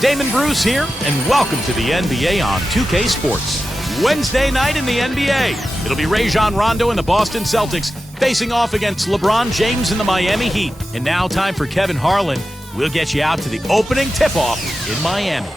Damon Bruce here, and welcome to the NBA on 2K Sports. Wednesday night in the NBA. It'll be Rajon Rondo and the Boston Celtics facing off against LeBron James and the Miami Heat. And now time for Kevin Harlan. We'll get you out to the opening tip-off in Miami.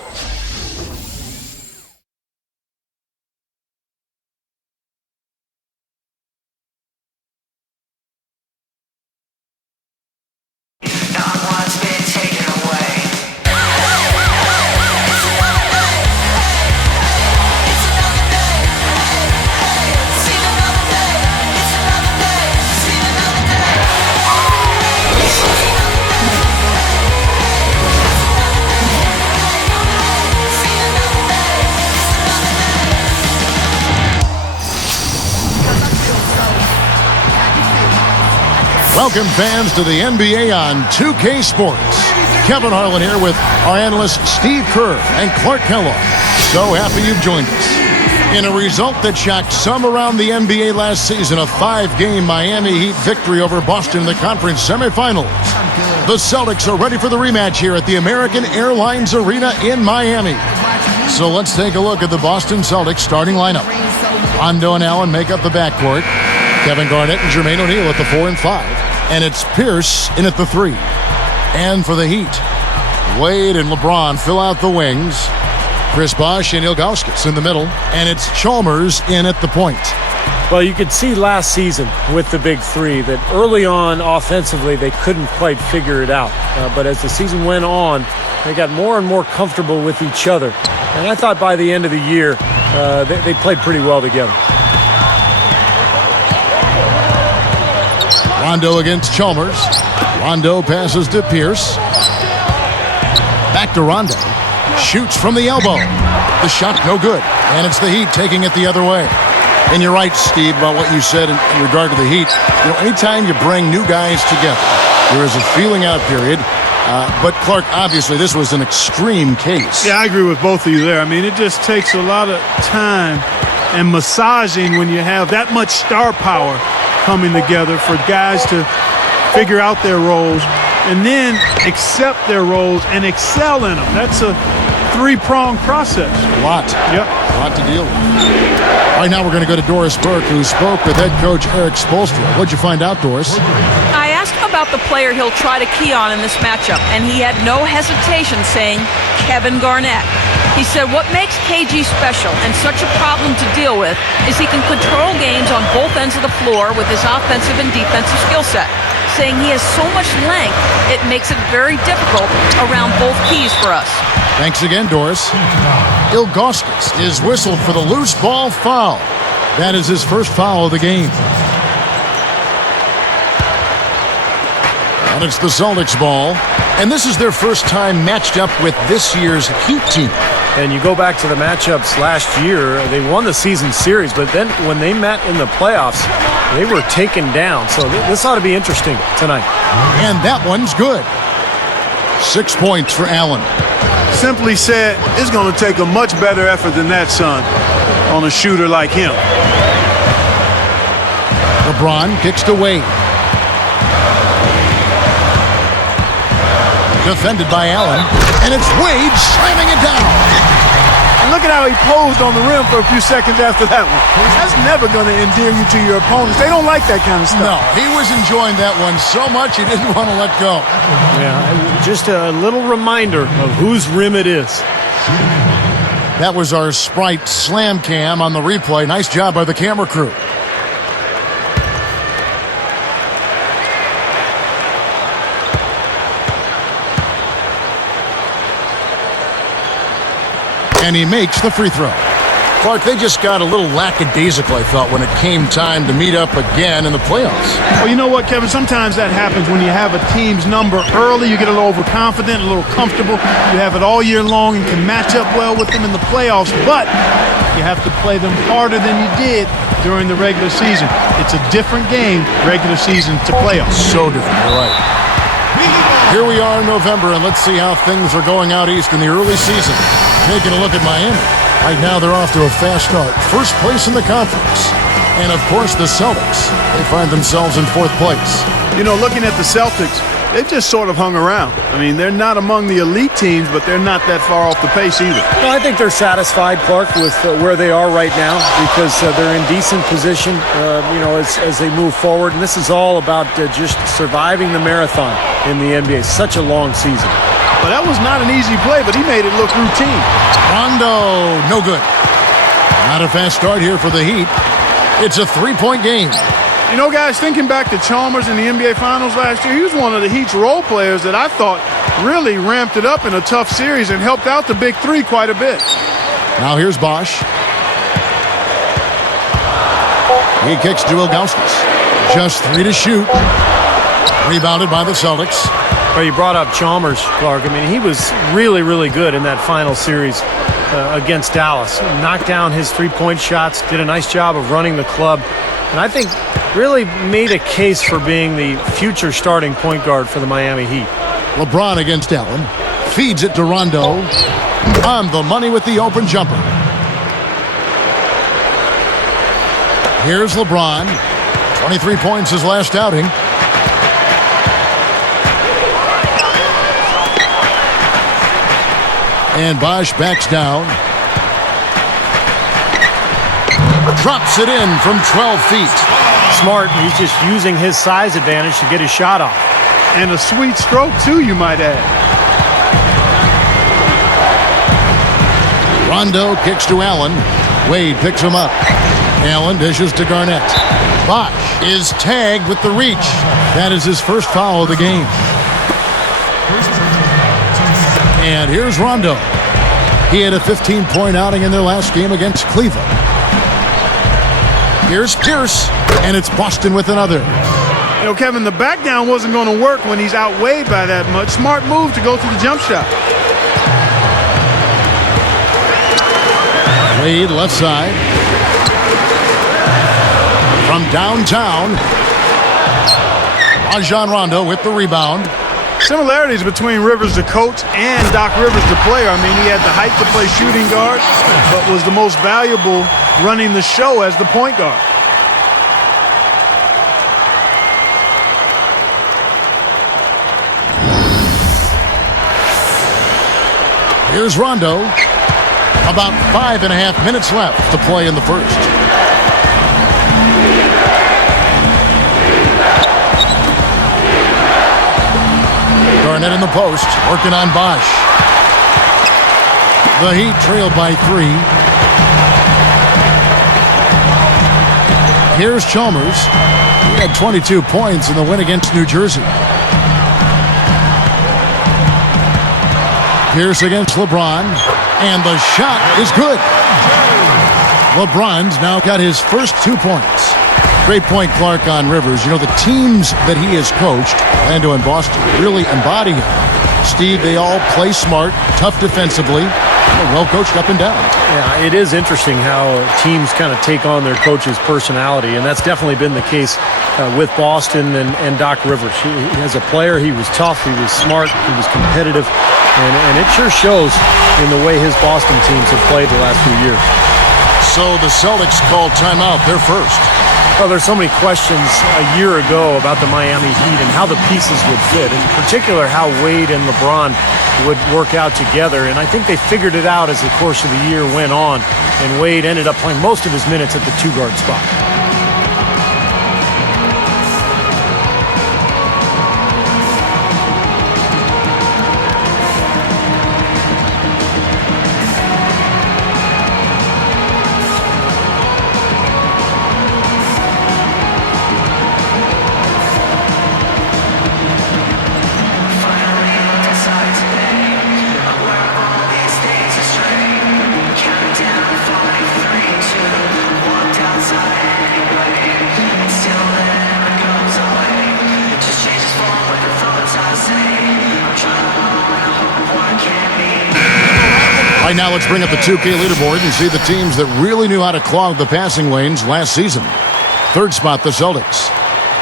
Welcome, fans, to the NBA on 2K Sports. Kevin Harlan here with our analysts Steve Kerr and Clark Kellogg. So happy you've joined us. In a result that shocked some around the NBA last season, a 5-game Miami Heat victory over Boston in the conference semifinals. The Celtics are ready for the rematch here at the American Airlines Arena in Miami. So let's take a look at the Boston Celtics starting lineup. Rondo and Allen make up the backcourt. Kevin Garnett and Jermaine O'Neal at the 4 and 5. And it's Pierce in at the 3. And for the Heat, Wade and LeBron fill out the wings. Chris Bosh and Ilgauskas in the middle. And it's Chalmers in at the point. Well, you could see last season with the big three that early on offensively they couldn't quite figure it out. But as the season went on, they got more and more comfortable with each other. And I thought by the end of the year, they played pretty well together. Rondo against Chalmers. Rondo passes to Pierce. Back to Rondo. Shoots from the elbow. The shot no good. And it's the Heat taking it the other way. And you're right, Steve, about what you said in regard to the Heat. You know, anytime you bring new guys together, there is a feeling out period. But, Clark, obviously this was an extreme case. Yeah, I agree with both of you there. I mean, it just takes a lot of time and massaging when you have that much star power coming together for guys to figure out their roles and then accept their roles and excel in them. That's a three-pronged process. A lot. Yep. A lot to deal with. All right, now we're going to go to Doris Burke, who spoke with head coach Eric Spoelstra. What'd you find out, Doris? I asked him about the player he'll try to key on in this matchup, and he had no hesitation saying Kevin Garnett. He said what makes KG special and such a problem to deal with is he can control games on both ends of the floor with his offensive and defensive skill set. Saying he has so much length, it makes it very difficult around both keys for us. Thanks again, Doris. Ilgauskas is whistled for the loose ball foul. That is his first foul of the game. And it's the Celtics ball. And this is their first time matched up with this year's Heat team. And you go back to the matchups last year, they won the season series, but then when they met in the playoffs, they were taken down. So this ought to be interesting tonight. And that one's good. 6 points for Allen. Simply said, it's going to take a much better effort than that, son, on a shooter like him. LeBron kicks to Wade. Defended by Allen, and it's Wade slamming it down. And look at how he posed on the rim for a few seconds after that one. That's never going to endear you to your opponents. They don't like that kind of stuff. No, he was enjoying that one so much he didn't want to let go. Yeah, just a little reminder of whose rim it is. That was our Sprite slam cam on the replay. Nice job by the camera crew. And he makes the free throw. Clark, they just got a little lackadaisical, I thought, when it came time to meet up again in the playoffs. Well, you know what, Kevin? Sometimes that happens when you have a team's number early. You get a little overconfident, a little comfortable. You have it all year long and can match up well with them in the playoffs. But you have to play them harder than you did during the regular season. It's a different game, regular season to playoffs. So different, you're right. Here we are in November, and let's see how things are going out east in the early season. Taking a look at Miami. Right now, they're off to a fast start. First place in the conference. And, of course, the Celtics. They find themselves in fourth place. You know, looking at the Celtics, they've just sort of hung around. I mean, they're not among the elite teams, but they're not that far off the pace either. No, I think they're satisfied, Clark, with where they are right now because they're in decent position, as they move forward. And this is all about just surviving the marathon in the NBA. Such a long season. But that was not an easy play, but he made it look routine. Rondo, no good. Not a fast start here for the Heat. It's a three-point game. You know, guys, thinking back to Chalmers in the NBA Finals last year, he was one of the Heat's role players that I thought really ramped it up in a tough series and helped out the big three quite a bit. Now here's Bosch. He kicks to Ilgauskas. Just 3 to shoot. Rebounded by the Celtics. Well, you brought up Chalmers, Clark. I mean, he was really, really good in that final series against Dallas. Knocked down his three-point shots, did a nice job of running the club, and I think really made a case for being the future starting point guard for the Miami Heat. LeBron against Allen. Feeds it to Rondo. On the money with the open jumper. Here's LeBron. 23 points his last outing. And Bosch backs down. Drops it in from 12 feet. Smart. He's just using his size advantage to get his shot off. And a sweet stroke, too, you might add. Rondo kicks to Allen. Wade picks him up. Allen dishes to Garnett. Bosch is tagged with the reach. That is his first foul of the game. And here's Rondo. He had a 15-point outing in their last game against Cleveland. Here's Pierce, and it's Boston with another. You know, Kevin, the back down wasn't going to work when he's outweighed by that much. Smart move to go to the jump shot. Wade left side. From downtown. Rajon Rondo with the rebound. Similarities between Rivers the coach and Doc Rivers the player. I mean, he had the height to play shooting guard, but was the most valuable running the show as the point guard. Here's Rondo. About 5.5 minutes left to play in the first. Garnett in the post, working on Bosch. The Heat trailed by 3. Here's Chalmers. He had 22 points in the win against New Jersey. Pierce against LeBron, and the shot is good. LeBron's now got his first 2 points. Great point, Clark, on Rivers. You know, the teams that he has coached, Orlando and Boston, really embody him. Steve, they all play smart, tough defensively, well coached up and down. Yeah, it is interesting how teams kind of take on their coach's personality, and that's definitely been the case with Boston and Doc Rivers. As a player, he was tough, he was smart, he was competitive, and it sure shows in the way his Boston teams have played the last few years. So the Celtics called timeout, they're first. Well, there's so many questions a year ago about the Miami Heat and how the pieces would fit, in particular how Wade and LeBron would work out together. And I think they figured it out as the course of the year went on, and Wade ended up playing most of his minutes at the 2-guard spot. Right now, let's bring up the 2K leaderboard and see the teams that really knew how to clog the passing lanes last season. Third spot, the Celtics.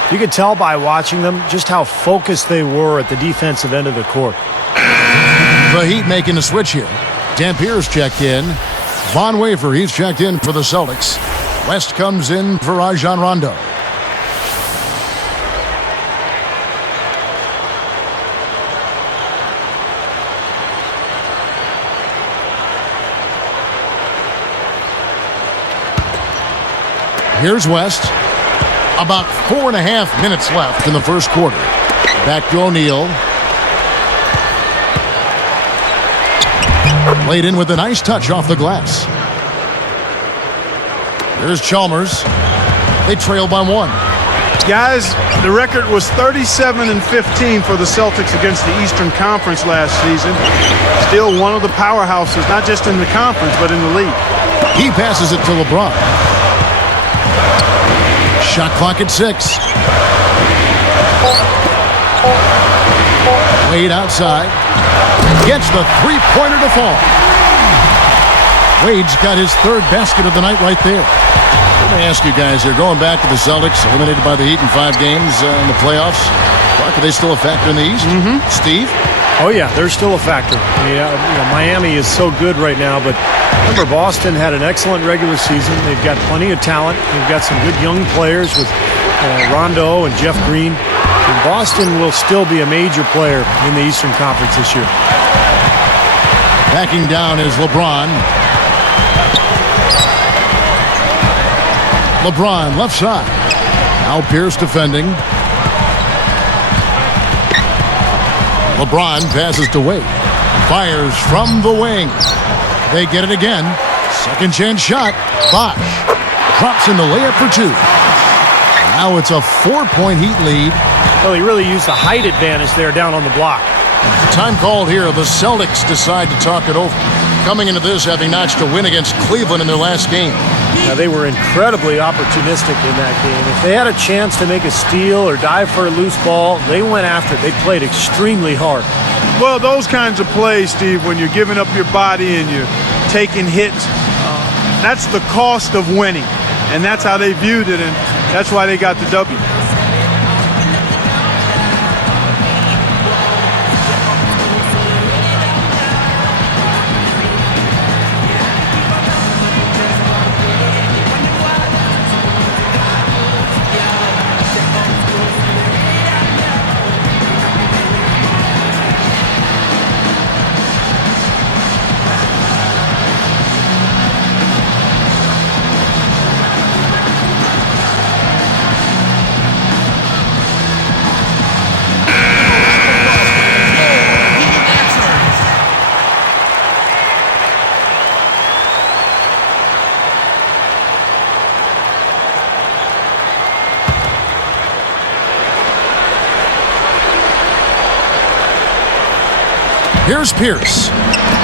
You could tell by watching them just how focused they were at the defensive end of the court. The Heat making a switch here. Dampier's checked in. Von Wafer, he's checked in for the Celtics. West comes in for Rajon Rondo. Here's West. About 4.5 minutes left in the first quarter. Back to O'Neal. Laid in with a nice touch off the glass. Here's Chalmers. They trail by 1. Guys, the record was 37-15 for the Celtics against the Eastern Conference last season. Still one of the powerhouses, not just in the conference, but in the league. He passes it to LeBron. Shot clock at 6. Wade outside. Gets the three-pointer to fall. Wade's got his 3rd basket of the night right there. Let me ask you guys, they're going back to the Celtics, eliminated by the Heat in 5 games in the playoffs. Clark, are they still a factor in the East? Steve? Oh, yeah, they're still a factor. Miami is so good right now, but remember, Boston had an excellent regular season. They've got plenty of talent. They've got some good young players with Rondo and Jeff Green. And Boston will still be a major player in the Eastern Conference this year. Backing down is LeBron. LeBron, left side. Now Pierce defending. LeBron passes to Wade. Fires from the wing. They get it again. Second chance shot. Bosh drops in the layup for 2. Now it's a 4-point Heat lead. Well, he really used the height advantage there down on the block. Time called here. The Celtics decide to talk it over. Coming into this, having notched a win against Cleveland in their last game. Now, they were incredibly opportunistic in that game. If they had a chance to make a steal or dive for a loose ball, they went after it. They played extremely hard. Well, those kinds of plays, Steve, when you're giving up your body and you're taking hits, that's the cost of winning. And that's how they viewed it, and that's why they got the W. Here's Pierce.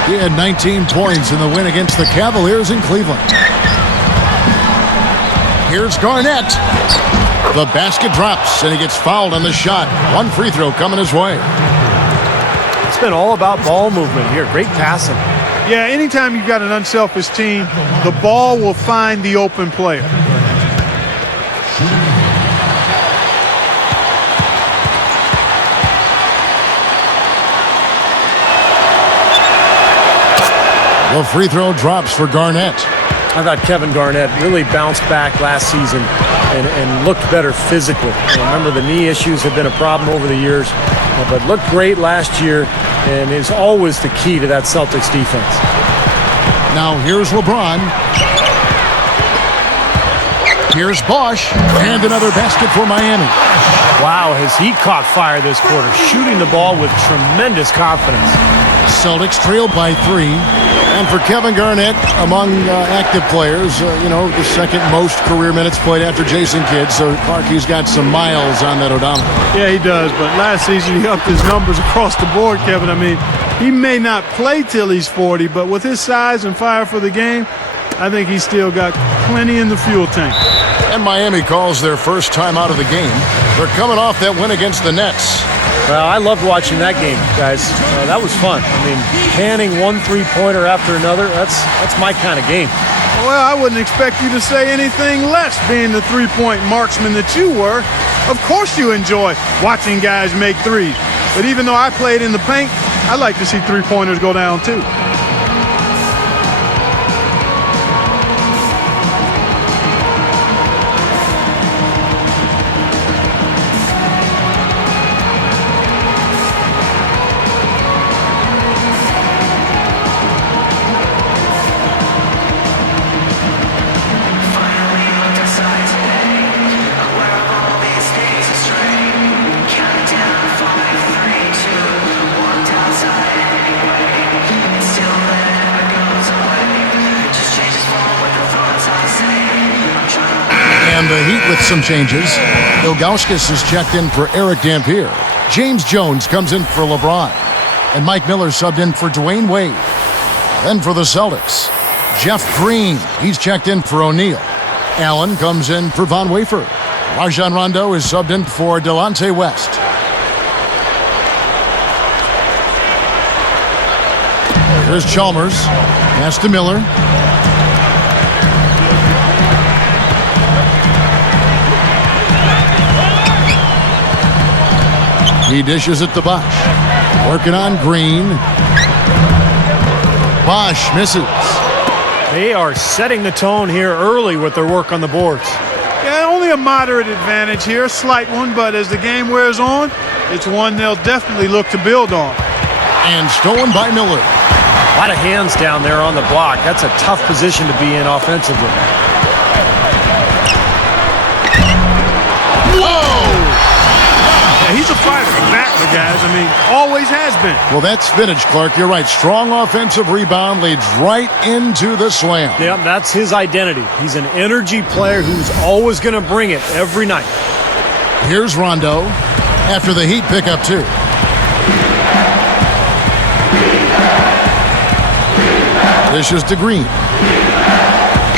He had 19 points in the win against the Cavaliers in Cleveland. Here's Garnett. The basket drops, and he gets fouled on the shot. 1 free throw coming his way. It's been all about ball movement here. Great passing. Yeah, anytime you've got an unselfish team, the ball will find the open player. The free throw drops for Garnett. I thought Kevin Garnett really bounced back last season and looked better physically. Remember, the knee issues have been a problem over the years, but looked great last year and is always the key to that Celtics defense. Now here's LeBron. Here's Bosh, and another basket for Miami. Wow, has he caught fire this quarter, shooting the ball with tremendous confidence. Celtics trailed by 3. And for Kevin Garnett, among active players, the second most career minutes played after Jason Kidd. So Clark, he's got some miles on that odometer. Yeah, he does. But last season, he upped his numbers across the board, Kevin. I mean, he may not play till he's 40, but with his size and fire for the game, I think he's still got plenty in the fuel tank. And Miami calls their first time out of the game. They're coming off that win against the Nets. Well, I loved watching that game, guys. That was fun. I mean, canning 1 3-pointer after another, that's my kind of game. Well, I wouldn't expect you to say anything less, being the 3-point marksman that you were. Of course you enjoy watching guys make threes. But even though I played in the paint, I like to see 3-pointers go down too. Finally on the sides. And the Heat with some changes. Ilgauskas is checked in for Eric Dampier. James Jones comes in for LeBron. And Mike Miller subbed in for Dwayne Wade. Then for the Celtics, Jeff Green. He's checked in for O'Neal. Allen comes in for Von Wafer. Rajon Rondo is subbed in for Delonte West. Here's Chalmers. Pass to Miller. He dishes it to Bosh. Working on Green. Bosh misses. They are setting the tone here early with their work on the boards. Yeah, only a moderate advantage here, a slight one, but as the game wears on, it's one they'll definitely look to build on. And stolen by Miller. A lot of hands down there on the block. That's a tough position to be in offensively. Yeah, he's a fighter, a battler, guys. I mean, always has been. Well, that's vintage, Clark. You're right. Strong offensive rebound leads right into the slam. Yeah, that's his identity. He's an energy player who's always going to bring it every night. Here's Rondo after the Heat pick up two. Dishes to Green.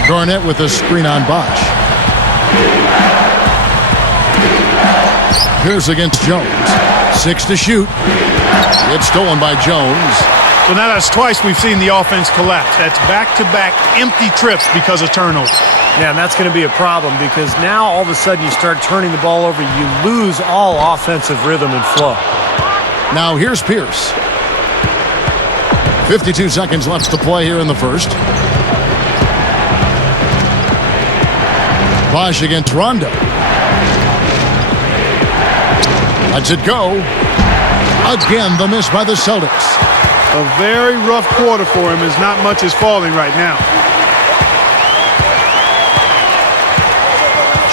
Garnett with a screen on Bosh. Pierce against Jones. 6 to shoot. It's stolen by Jones. So now that's twice we've seen the offense collapse. That's back-to-back empty trips because of turnovers. Yeah, and that's going to be a problem because now all of a sudden you start turning the ball over. You lose all offensive rhythm and flow. Now here's Pierce. 52 seconds left to play here in the first. Bosh against Rondo. Lets it go. Again, the miss by the Celtics. A very rough quarter for him as not much is falling right now.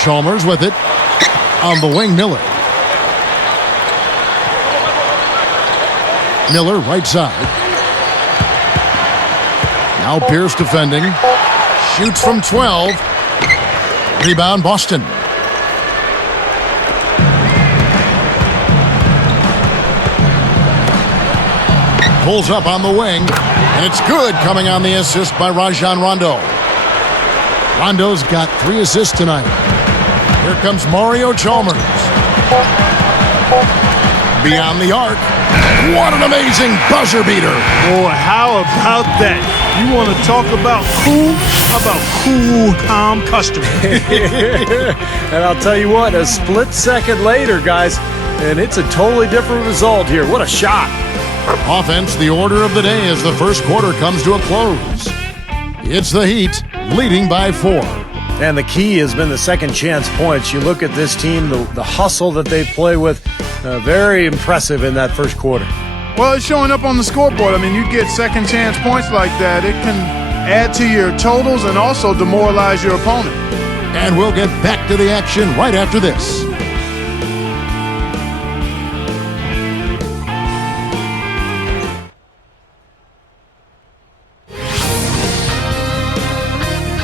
Chalmers with it. On the wing, Miller. Miller, right side. Now Pierce defending. Shoots from 12. Rebound, Boston. Pulls up on the wing. And it's good, coming on the assist by Rajon Rondo. Rondo's got 3 assists tonight. Here comes Mario Chalmers. Beyond the arc. What an amazing buzzer beater. Boy, how about that? You want to talk about cool? How about cool, calm customer? And I'll tell you what, a split second later, guys, and it's a totally different result here. What a shot. Offense, the order of the day as the first quarter comes to a close. It's the Heat leading by 4. And the key has been the second chance points. You look at this team, the hustle that they play with, very impressive in that first quarter. Well, it's showing up on the scoreboard. I mean, you get second chance points like that, it can add to your totals and also demoralize your opponent. And we'll get back to the action right after this.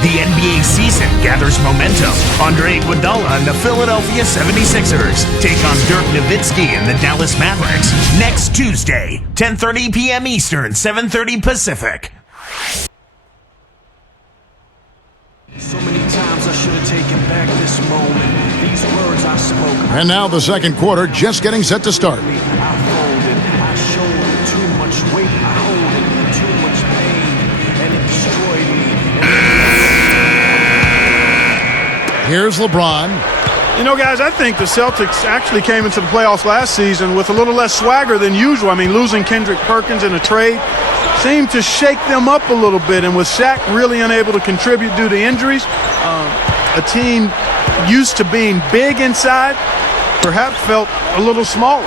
The NBA season gathers momentum. Andre Iguodala and the Philadelphia 76ers take on Dirk Nowitzki and the Dallas Mavericks next Tuesday, 10:30 p.m. Eastern, 7:30 Pacific. So many times I should have taken back this moment. These words I spoke. And now the second quarter just getting set to start. I folded, I shouldered too much weight, I hold it, too much pain, and it destroyed me. Here's LeBron. You know, guys, I think the Celtics actually came into the playoffs last season with a little less swagger than usual. I mean, losing Kendrick Perkins in a trade seemed to shake them up a little bit. And with Shaq really unable to contribute due to injuries, a team used to being big inside perhaps felt a little smaller.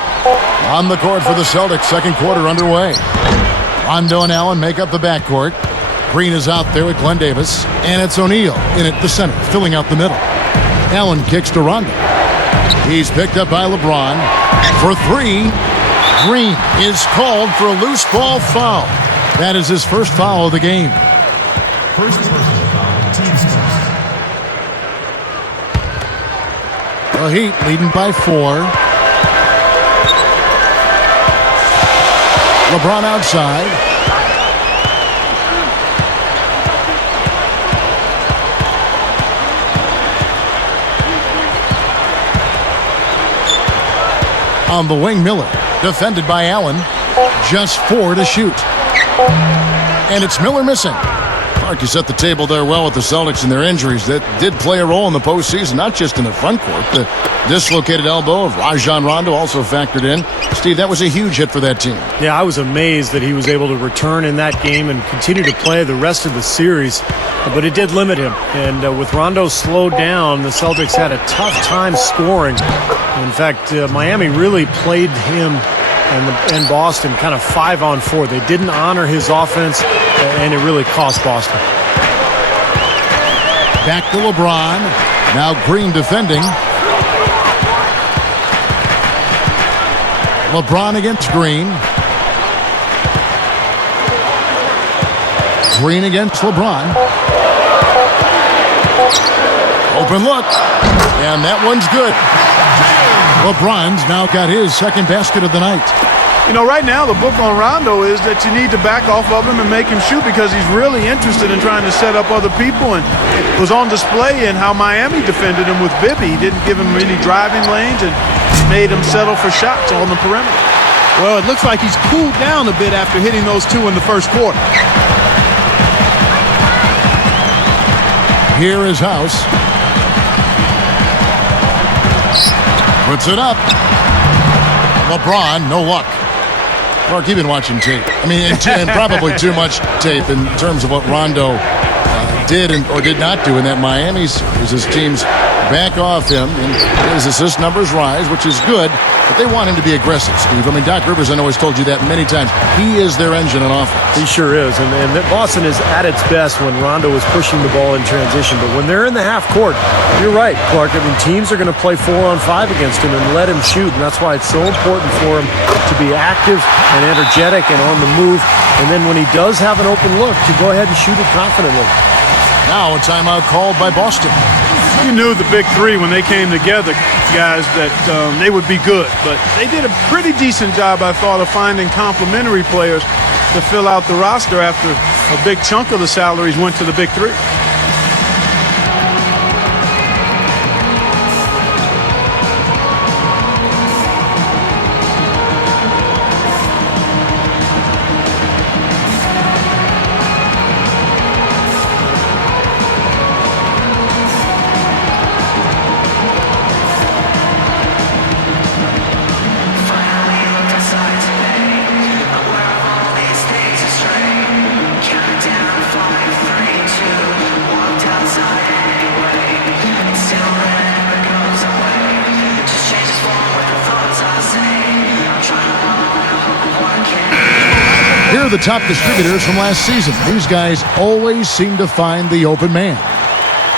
On the court for the Celtics, second quarter underway. Rondo and Allen make up the backcourt. Green is out there with Glenn Davis, and it's O'Neal in at the center, filling out the middle. Allen kicks to Rondo. He's picked up by LeBron for 3. Green is called for a loose ball foul. That is his first foul of the game. First personal foul, team's first. The Heat leading by 4. LeBron outside. On the wing, Miller. Defended by Allen. Just 4 to shoot. And it's Miller missing. Clark, you set the table there well with the Celtics and their injuries. That did play a role in the postseason, not just in the front court. The dislocated elbow of Rajon Rondo also factored in. Steve, that was a huge hit for that team. Yeah, I was amazed that he was able to return in that game and continue to play the rest of the series. But it did limit him. And with Rondo slowed down, the Celtics had a tough time scoring. In fact, Miami really played him and Boston kind of 5-on-4. They didn't honor his offense, and it really cost Boston. Back to LeBron. Now Green defending. LeBron against Green. Green against LeBron. Open look. And that one's good. LeBron's now got his second basket of the night. You know, right now the book on Rondo is that you need to back off of him and make him shoot because he's really interested in trying to set up other people, and it was on display in how Miami defended him with Bibby. He didn't give him any driving lanes and made him settle for shots on the perimeter. Well, it looks like he's cooled down a bit after hitting those 2 in the first quarter. Here is House. Puts it up. LeBron, no luck. Clark, you've been watching tape. I mean, and probably too much tape in terms of what Rondo did or did not do in that Miami series. His teams back off him, and his assist numbers rise, which is good, but they want him to be aggressive, Steve. I mean, Doc Rivers, I know, has told you that many times. He is their engine on offense. He sure is, and Boston is at its best when Rondo is pushing the ball in transition, but when they're in the half court, you're right, Clark. I mean, teams are going to play 4-on-5 against him and let him shoot, and that's why it's so important for him to be active and energetic and on the move, and then when he does have an open look, to go ahead and shoot it confidently. Now a timeout called by Boston. You knew the big three when they came together, guys, that they would be good. But they did a pretty decent job, I thought, of finding complementary players to fill out the roster after a big chunk of the salaries went to the big three. Here are the top distributors from last season. These guys always seem to find the open man.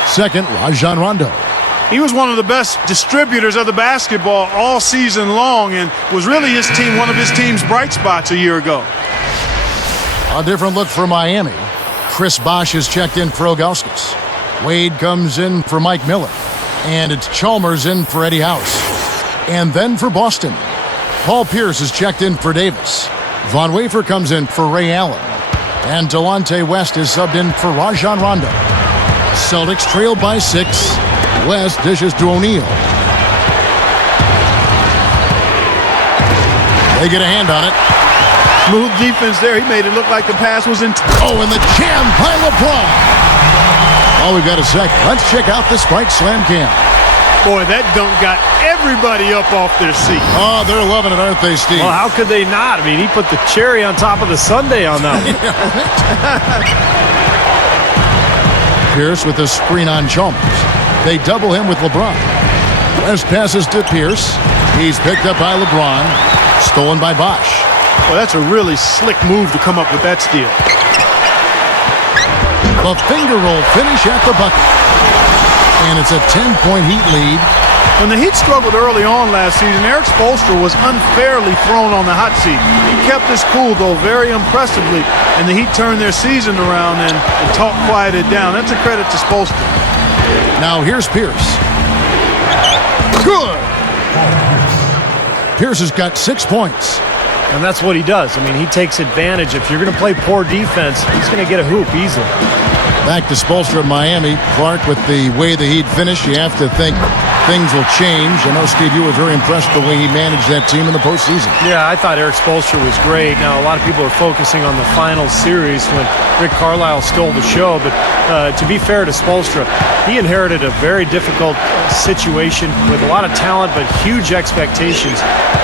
Second, Rajon Rondo. He was one of the best distributors of the basketball all season long and was really one of his team's bright spots a year ago. A different look for Miami. Chris Bosh is checked in for Ilgauskas. Wade comes in for Mike Miller. And it's Chalmers in for Eddie House. And then for Boston, Paul Pierce is checked in for Davis. Von Wafer comes in for Ray Allen. And Delonte West is subbed in for Rajon Rondo. Celtics trail by 6. West dishes to O'Neal. They get a hand on it. Smooth defense there. He made it look like the pass was in. Oh, and the jam by LeBron. Oh, we've got a sec. Let's check out the Spike Slam cam. Boy, that dunk got everybody up off their seat. Oh, they're loving it, aren't they, Steve? Well, how could they not? I mean, he put the cherry on top of the sundae on that one. Pierce with the screen on Chalmers. They double him with LeBron. West passes to Pierce. He's picked up by LeBron. Stolen by Bosh. Well, that's a really slick move to come up with that steal. The finger roll finish at the bucket. And it's a 10-point Heat lead. When the Heat struggled early on last season, Eric Spoelstra was unfairly thrown on the hot seat. He kept his cool, though, very impressively, and the Heat turned their season around and talk quieted down. That's a credit to Spoelstra. Now here's Pierce. Good. Pierce has got 6 points. And that's what he does. I mean, he takes advantage. If you're going to play poor defense, he's going to get a hoop easily. Back to Spoelstra in Miami. Clark, with the way the Heat finished, you have to think things will change. I know, Steve, you were very impressed with the way he managed that team in the postseason. Yeah, I thought Eric Spoelstra was great. Now, a lot of people are focusing on the final series when Rick Carlisle stole the show. But to be fair to Spoelstra, he inherited a very difficult situation with a lot of talent but huge expectations.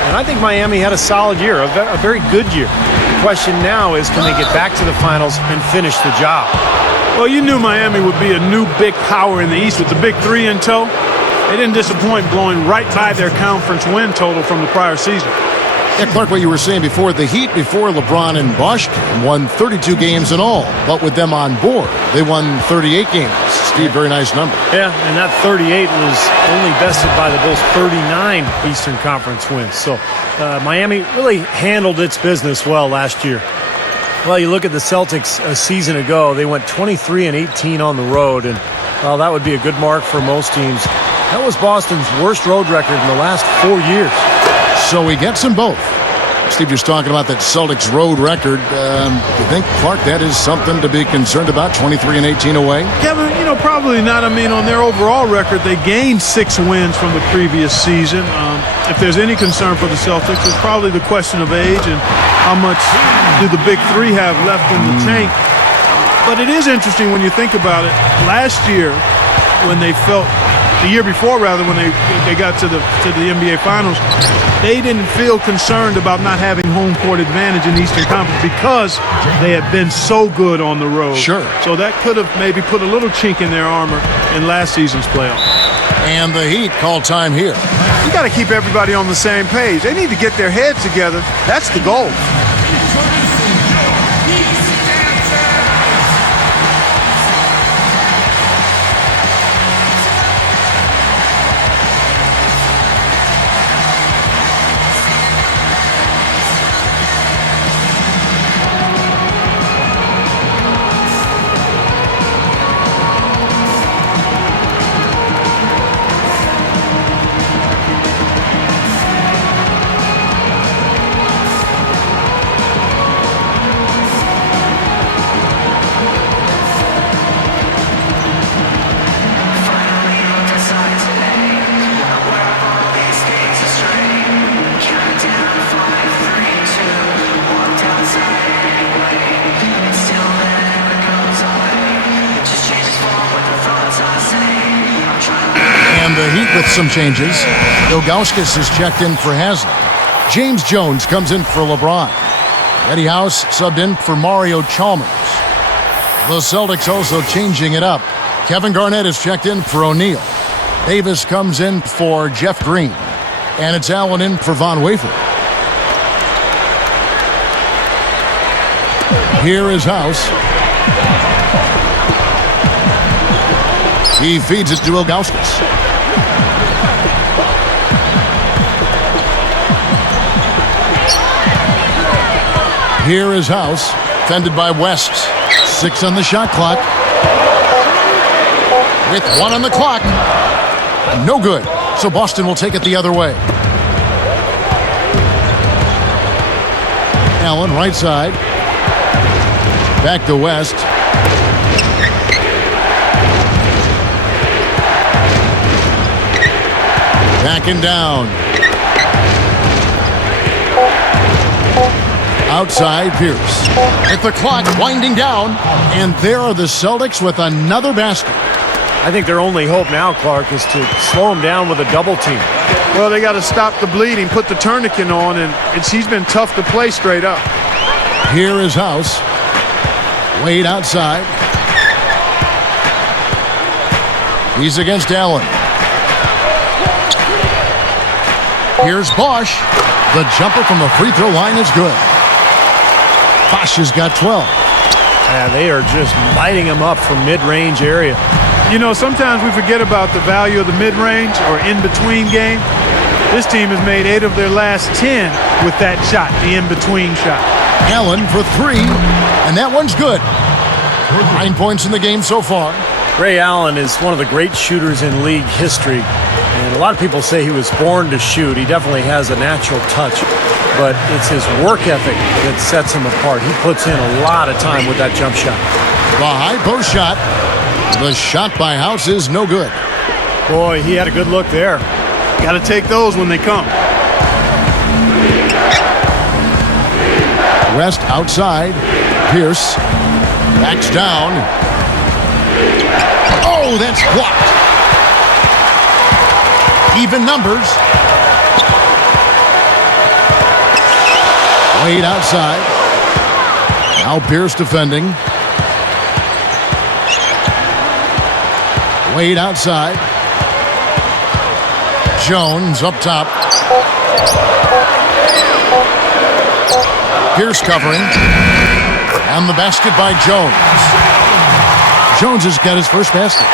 And I think Miami had a solid year, a very good year. The question now is, can they get back to the finals and finish the job? Well, you knew Miami would be a new big power in the East with the big three in tow. They didn't disappoint, blowing right by their conference win total from the prior season. Yeah, Clark, what you were saying before, the Heat before LeBron and Bosh won 32 games in all, but with them on board, they won 38 games. Steve, very nice number. Yeah, and that 38 was only bested by the Bulls' 39 Eastern Conference wins. So Miami really handled its business well last year. Well, you look at the Celtics a season ago, they went 23-18 on the road, and well, that would be a good mark for most teams. That was Boston's worst road record in the last 4 years. So he gets them both. Steve, you're talking about that Celtics road record. You think, Clark, that is something to be concerned about, 23-18 away? Kevin, probably not. I mean, on their overall record, they gained 6 wins from the previous season. If there's any concern for the Celtics, it's probably the question of age and how much do the big three have left in the tank. But it is interesting when you think about it. Last year, when they felt the year before, rather, when they got to the NBA Finals, they didn't feel concerned about not having home court advantage in the Eastern Conference because they had been so good on the road. Sure. So that could have maybe put a little chink in their armor in last season's playoff. And the Heat call time here. You got to keep everybody on the same page. They need to get their heads together. That's the goal. And the Heat with some changes. Ilgauskas is checked in for Haslem. James Jones comes in for LeBron. Eddie House subbed in for Mario Chalmers. The Celtics also changing it up. Kevin Garnett is checked in for O'Neal. Davis comes in for Jeff Green. And it's Allen in for Von Wafer. Here is House. He feeds it to Ilgauskas. Here is House, fended by West. 6 on the shot clock. With 1 on the clock. No good. So Boston will take it the other way. Allen, right side. Back to West. Backing down. Outside Pierce. With the clock winding down. And there are the Celtics with another basket. I think their only hope now, Clark, is to slow him down with a double team. Well, they got to stop the bleeding, put the tourniquet on, and he's been tough to play straight up. Here is House. Wade outside. He's against Allen. Here's Bosh. The jumper from the free throw line is good. Bosh has got 12. Yeah, they are just lighting him up from mid-range area. Sometimes we forget about the value of the mid-range or in-between game. This team has made 8 of their last 10 with that shot, the in-between shot. Allen for 3, and that one's good. 9 points in the game so far. Ray Allen is one of the great shooters in league history. And a lot of people say he was born to shoot. He definitely has a natural touch, but it's his work ethic that sets him apart. He puts in a lot of time with that jump shot. The high post shot. The shot by House is no good. Boy, he had a good look there. Got to take those when they come. West outside. Pierce backs down. Oh, that's blocked. Even numbers. Wade outside. Now Pierce defending. Wade outside. Jones up top. Pierce covering. And the basket by Jones. Jones has got his first basket.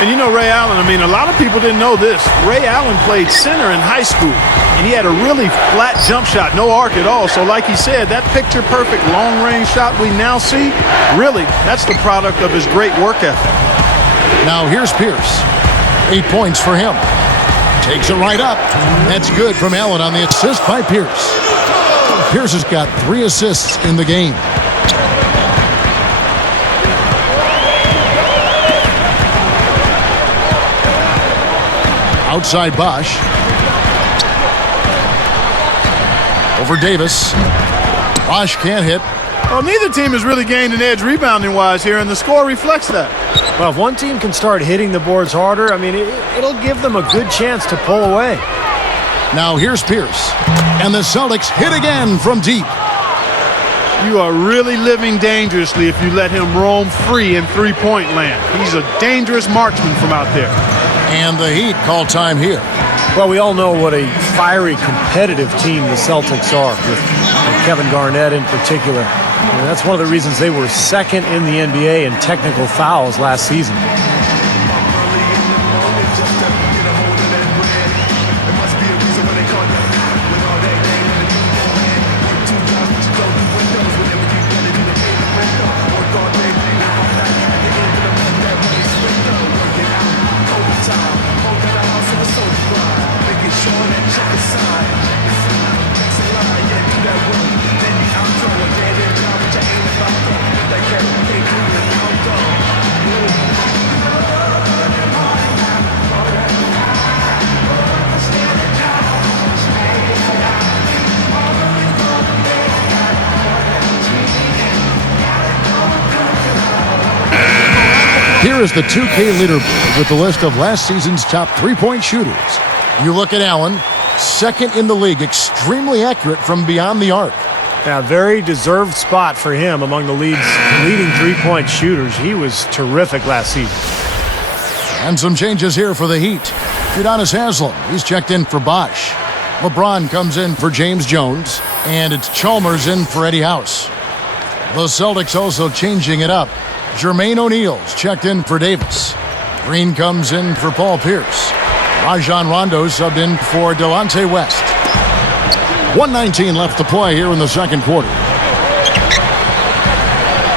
And you know Ray Allen, I mean, a lot of people didn't know this. Ray Allen played center in high school, and he had a really flat jump shot, no arc at all. So like he said, that picture-perfect long-range shot we now see, really, that's the product of his great work ethic. Now here's Pierce. 8 points for him. Takes it right up. That's good from Allen on the assist by Pierce. Pierce has got 3 assists in the game. Outside Bosch. Over Davis. Bosch can't hit. Well, neither team has really gained an edge rebounding-wise here, and the score reflects that. Well, if one team can start hitting the boards harder, I mean, it'll give them a good chance to pull away. Now here's Pierce. And the Celtics hit again from deep. You are really living dangerously if you let him roam free in three-point land. He's a dangerous marksman from out there. And the Heat call time here. Well, we all know what a fiery, competitive team the Celtics are, with Kevin Garnett in particular. And that's one of the reasons they were second in the NBA in technical fouls last season. Here is the 2K leaderboard with the list of last season's top three-point shooters. You look at Allen, second in the league, extremely accurate from beyond the arc. Yeah, very deserved spot for him among the league's leading three-point shooters. He was terrific last season. And some changes here for the Heat. Udonis Haslem, he's checked in for Bosch. LeBron comes in for James Jones, and it's Chalmers in for Eddie House. The Celtics also changing it up. Jermaine O'Neal's checked in for Davis. Green comes in for Paul Pierce. Rajon Rondo subbed in for Delonte West. 1:19 left to play here in the second quarter.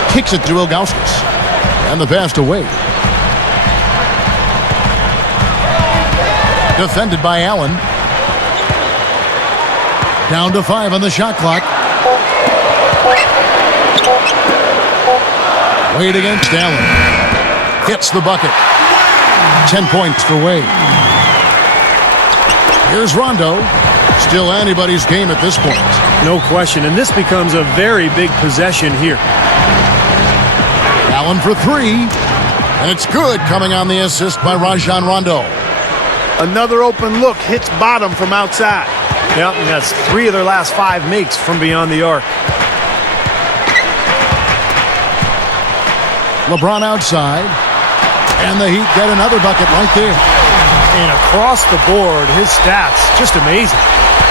Kicks it to Ilgauskas. And the pass to Wade. Defended by Allen. Down to 5 on the shot clock. Wade against Allen. Hits the bucket. 10 points for Wade. Here's Rondo. Still anybody's game at this point. No question, and this becomes a very big possession here. Allen for 3. And it's good, coming on the assist by Rajon Rondo. Another open look, hits bottom from outside. Yep, and that's 3 of their last 5 makes from beyond the arc. LeBron outside. And the Heat get another bucket right there. And across the board, his stats, just amazing.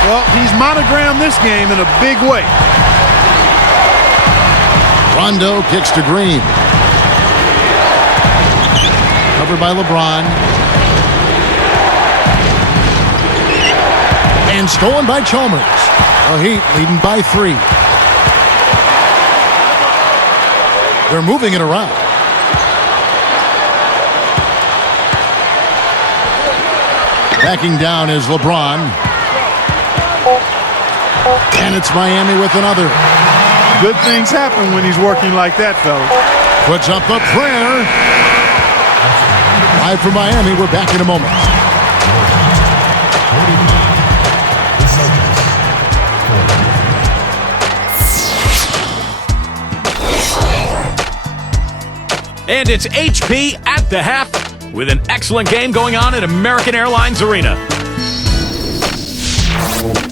Well, he's monogrammed this game in a big way. Rondo kicks to Green. Covered by LeBron. And stolen by Chalmers. The Heat leading by 3. They're moving it around. Backing down is LeBron. And it's Miami with another. Good things happen when he's working like that, fellas. Puts up the prayer. Live from Miami. We're back in a moment. And it's HP at the half with an excellent game going on at American Airlines Arena.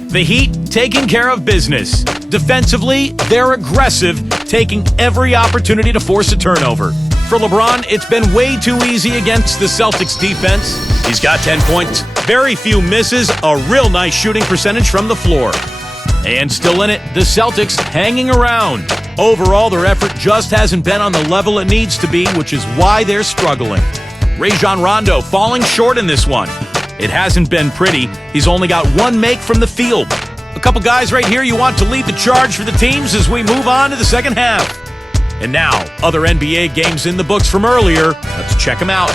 The Heat taking care of business. Defensively, they're aggressive, taking every opportunity to force a turnover. For LeBron, it's been way too easy against the Celtics defense. He's got 10 points, very few misses, a real nice shooting percentage from the floor. And still in it, the Celtics hanging around. Overall, their effort just hasn't been on the level it needs to be, which is why they're struggling. Rajon Rondo falling short in this one. It hasn't been pretty. He's only got one make from the field. A couple guys right here you want to lead the charge for the teams as we move on to the second half. And now, other NBA games in the books from earlier. Let's check them out.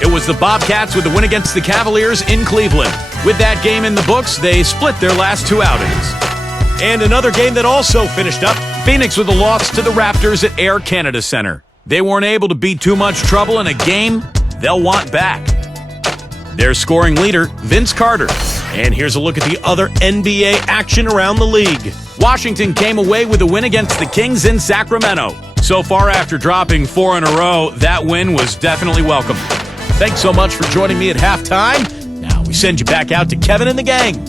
It was the Bobcats with the win against the Cavaliers in Cleveland. With that game in the books, they split their last two outings. And another game that also finished up, Phoenix with a loss to the Raptors at Air Canada Center. They weren't able to beat too much trouble in a game they'll want back. Their scoring leader, Vince Carter. And here's a look at the other NBA action around the league. Washington came away with a win against the Kings in Sacramento. So far, after dropping 4 in a row, that win was definitely welcome. Thanks so much for joining me at halftime. Now we send you back out to Kevin and the gang.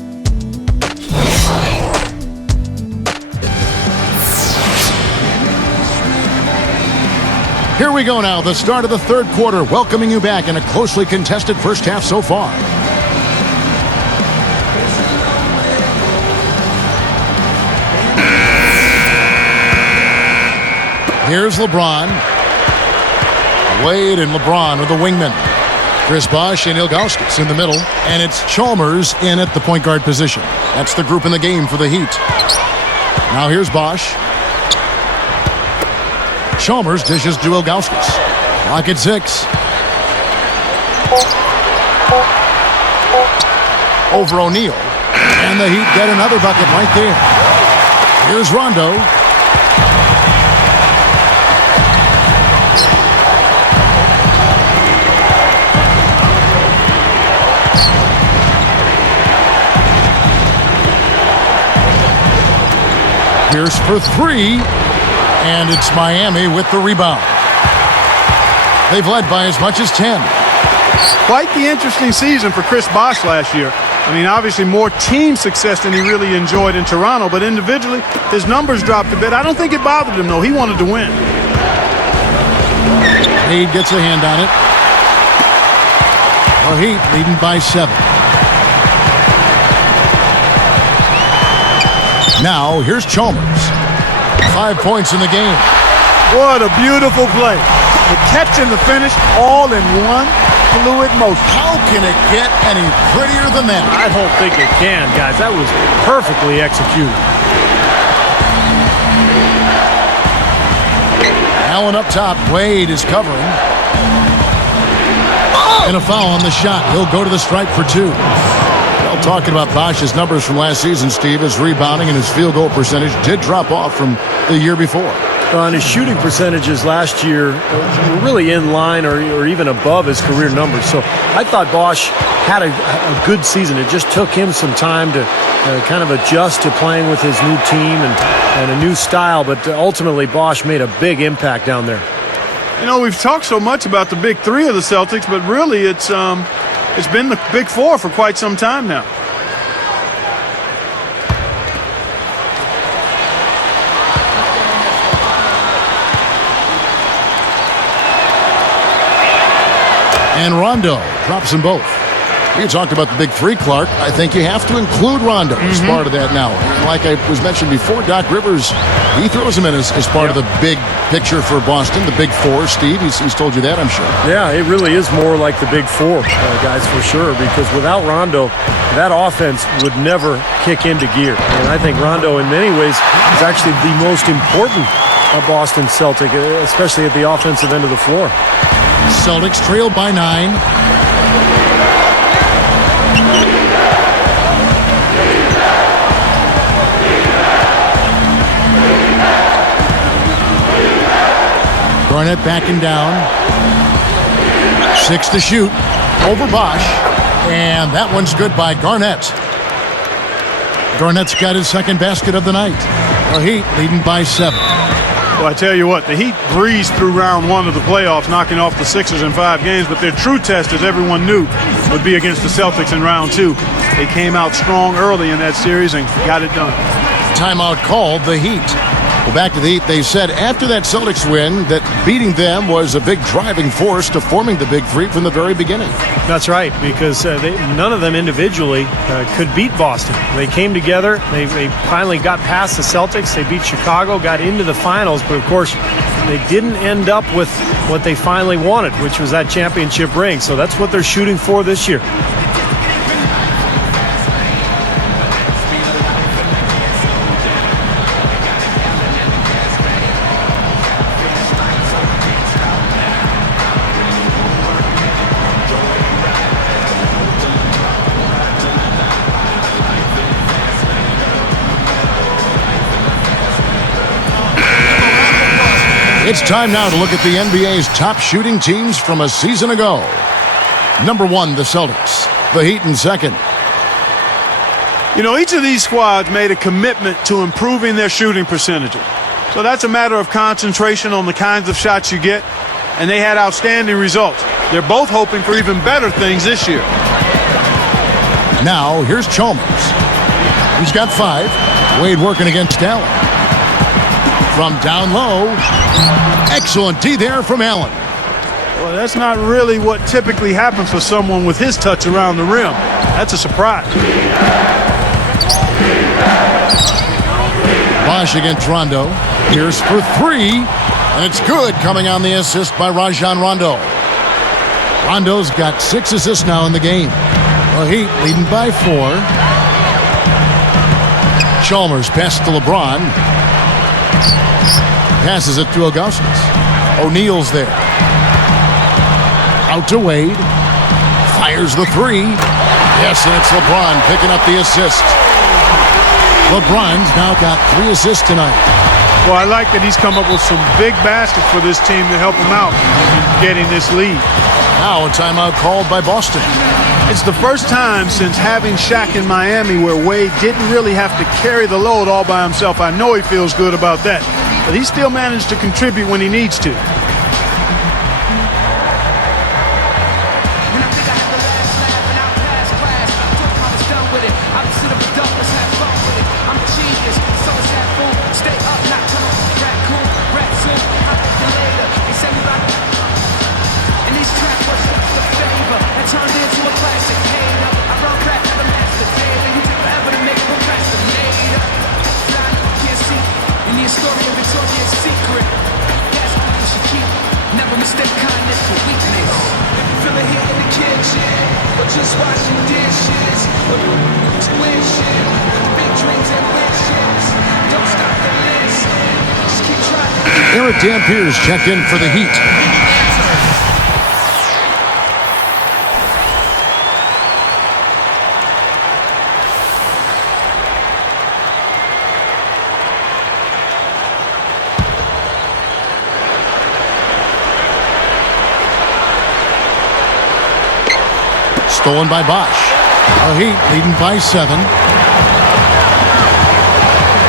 Here we go now, the start of the third quarter, welcoming you back in a closely contested first half so far. Here's LeBron. Wade and LeBron are the wingmen. Chris Bosh and Ilgauskas in the middle. And it's Chalmers in at the point guard position. That's the group in the game for the Heat. Now here's Bosh. Chalmers dishes to Ilgauskas. Clock at 6. Over O'Neal. And the Heat get another bucket right there. Here's Rondo. Pierce for 3. And it's Miami with the rebound. They've led by as much as 10. Quite the interesting season for Chris Bosh last year. I mean, obviously more team success than he really enjoyed in Toronto, but individually, his numbers dropped a bit. I don't think it bothered him, though. He wanted to win. Reed gets a hand on it. The Heat leading by 7. Now, here's Chalmers. 5 points in the game. What a beautiful play. The catch and the finish all in one fluid motion. How can it get any prettier than that? I don't think it can, guys. That was perfectly executed. Allen up top. Wade is covering. And a foul on the shot. He'll go to the stripe for 2. Well, talking about Bosh's numbers from last season, Steve, his rebounding and his field goal percentage did drop off from the year before. And his shooting percentages last year were really in line or even above his career numbers. So I thought Bosh had a good season. It just took him some time to kind of adjust to playing with his new team and a new style. But ultimately, Bosh made a big impact down there. You know, we've talked so much about the big 3 of the Celtics, but really it's been the big 4 for quite some time now. And Rondo drops them both. We talked about the big 3, Clark. I think you have to include Rondo as part of that now. Like I was mentioned before, Doc Rivers, he throws him in as part of the big picture for Boston, the big 4. Steve, he's told you that, I'm sure. Yeah, it really is more like the big 4, guys, for sure, because without Rondo, that offense would never kick into gear. And I think Rondo, in many ways, is actually the most important Boston Celtic, especially at the offensive end of the floor. Celtics trail by 9. Garnett backing down. 6 to shoot. Over Bosch. And that one's good by Garnett. Garnett's got his second basket of the night. The Heat leading by 7. Well, I tell you what, the Heat breezed through round 1 of the playoffs, knocking off the Sixers in 5 games, but their true test, as everyone knew, would be against the Celtics in round 2. They came out strong early in that series and got it done. Timeout called, the Heat. Well, back to the Heat, they said after that Celtics win that beating them was a big driving force to forming the Big Three from the very beginning. That's right, because none of them individually could beat Boston. They came together. They finally got past the Celtics. They beat Chicago, got into the finals, but of course they didn't end up with what they finally wanted, which was that championship ring. So that's what they're shooting for this year. It's time now to look at the NBA's top shooting teams from a season ago. Number 1, the Celtics. The Heat in second. You know, each of these squads made a commitment to improving their shooting percentages. So that's a matter of concentration on the kinds of shots you get, and they had outstanding results. They're both hoping for even better things this year. Now, here's Chalmers. He's got 5. Wade working against Allen. From down low. Excellent D there from Allen. Well, that's not really what typically happens for someone with his touch around the rim. That's a surprise. Bosch against Rondo. Here's for 3. And it's good, coming on the assist by Rajon Rondo. Rondo's got 6 assists now in the game. The Heat leading by 4. Chalmers pass to LeBron. Passes it to Augustus. O'Neal's there. Out to Wade. Fires the 3. Yes, and it's LeBron picking up the assist. LeBron's now got 3 assists tonight. Well, I like that he's come up with some big baskets for this team to help him out in getting this lead. Now a timeout called by Boston. It's the first time since having Shaq in Miami where Wade didn't really have to carry the load all by himself. I know he feels good about that, but he still managed to contribute when he needs to. Eric Dampiers checked in for the Heat. Stolen by Bosch. The Heat leading by 7.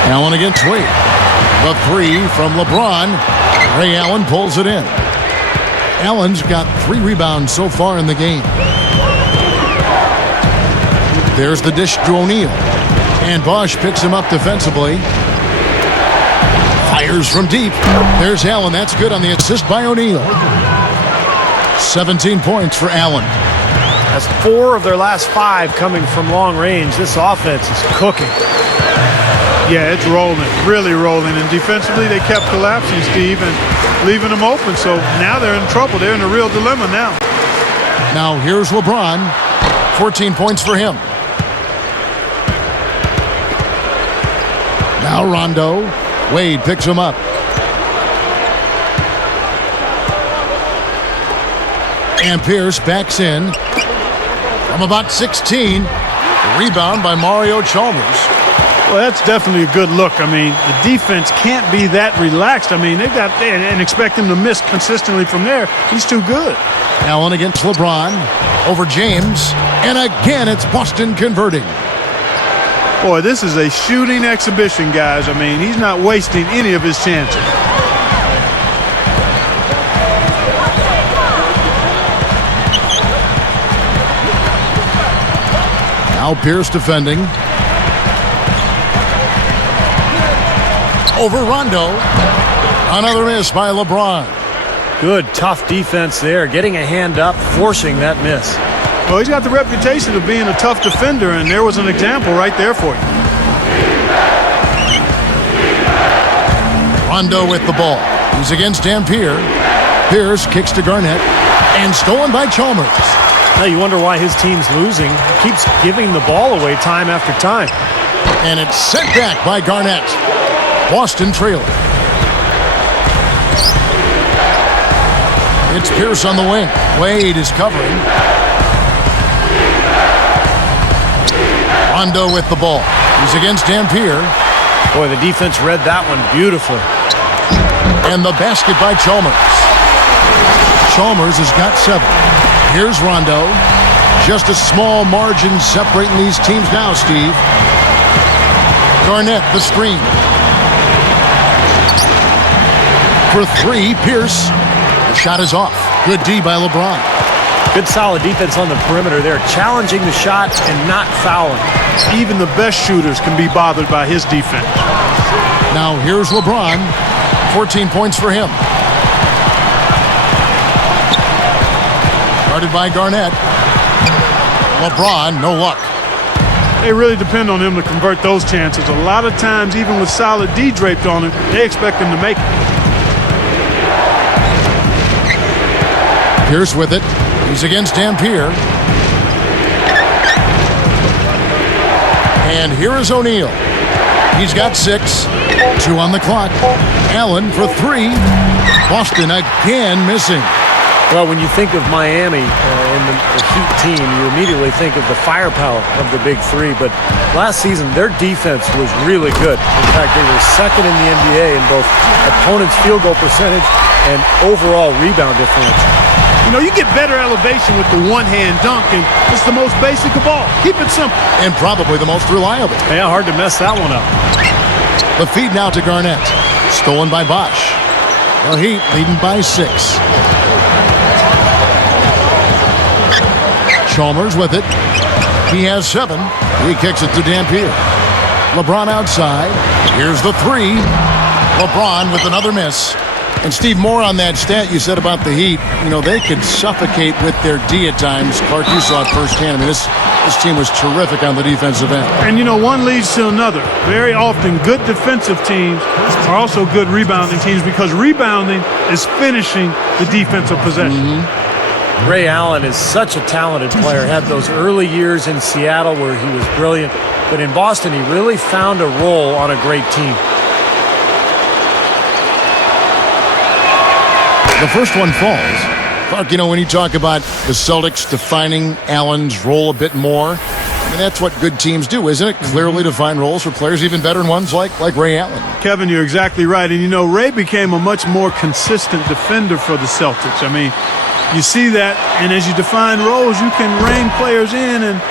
Allen against Wade. The 3 from LeBron. Ray Allen pulls it in. Allen's got 3 rebounds so far in the game. There's the dish to O'Neal. And Bosch picks him up defensively. Fires from deep. There's Allen. That's good on the assist by O'Neal. 17 points for Allen. That's 4 of their last 5 coming from long range. This offense is cooking. Yeah, it's rolling, really rolling. And defensively, they kept collapsing, Steve, and leaving them open. So now they're in trouble. They're in a real dilemma now. Now here's LeBron. 14 points for him. Now Rondo. Wade picks him up. And Pierce backs in from about 16. Rebound by Mario Chalmers. Well, that's definitely a good look. I mean, the defense can't be that relaxed. I mean, and expect him to miss consistently from there. He's too good. Allen against LeBron. Over James. And again, it's Boston converting. Boy, this is a shooting exhibition, guys. I mean, he's not wasting any of his chances. Now Pierce defending. Over Rondo. Another miss by LeBron. Good, tough defense there. Getting a hand up, forcing that miss. Well, he's got the reputation of being a tough defender, and there was an example right there for you. Rondo with the ball. He's against Dampier. Pierce kicks to Garnett. And stolen by Chalmers. Now you wonder why his team's losing. He keeps giving the ball away time after time. And it's sent back by Garnett. Boston trailing. It's Pierce on the wing. Wade is covering. Rondo with the ball. He's against Dampier. Boy, the defense read that one beautifully. And the basket by Chalmers. Chalmers has got 7. Here's Rondo. Just a small margin separating these teams now, Steve. Garnett, the screen. For 3, Pierce. The shot is off. Good D by LeBron. Good solid defense on the perimeter there, challenging the shot and not fouling. Even the best shooters can be bothered by his defense. Now here's LeBron. 14 points for him. Guarded by Garnett. LeBron, no luck. They really depend on him to convert those chances. A lot of times, even with solid D draped on him, they expect him to make it. Pierce with it. He's against Dampier. And here is O'Neal. He's got 6. 2 on the clock. Allen for 3. Boston again missing. Well, when you think of Miami and the Heat team, you immediately think of the firepower of the big 3. But last season, their defense was really good. In fact, they were second in the NBA in both opponents' field goal percentage and overall rebound differential. You know, you get better elevation with the one-hand dunk, and it's the most basic of all. Keep it simple. And probably the most reliable. Yeah, hard to mess that one up. The feed now to Garnett. Stolen by Bosch. The Heat leading by 6. Chalmers with it. He has 7. He kicks it to Dampier. LeBron outside. Here's the 3. LeBron with another miss. And Steve, more on that stat you said about the Heat. You know, they could suffocate with their D at times. Clark, you saw it firsthand. I mean, this team was terrific on the defensive end. And, you know, one leads to another. Very often, good defensive teams are also good rebounding teams because rebounding is finishing the defensive possession. Ray Allen is such a talented player. Had those early years in Seattle where he was brilliant. But in Boston, he really found a role on a great team. The first one falls. Clark, you know, when you talk about the Celtics defining Allen's role a bit more, I mean, that's what good teams do, isn't it? Clearly define roles for players, even better than ones like Ray Allen. Kevin, you're exactly right. And, you know, Ray became a much more consistent defender for the Celtics. I mean, you see that, and as you define roles, you can rein players in, and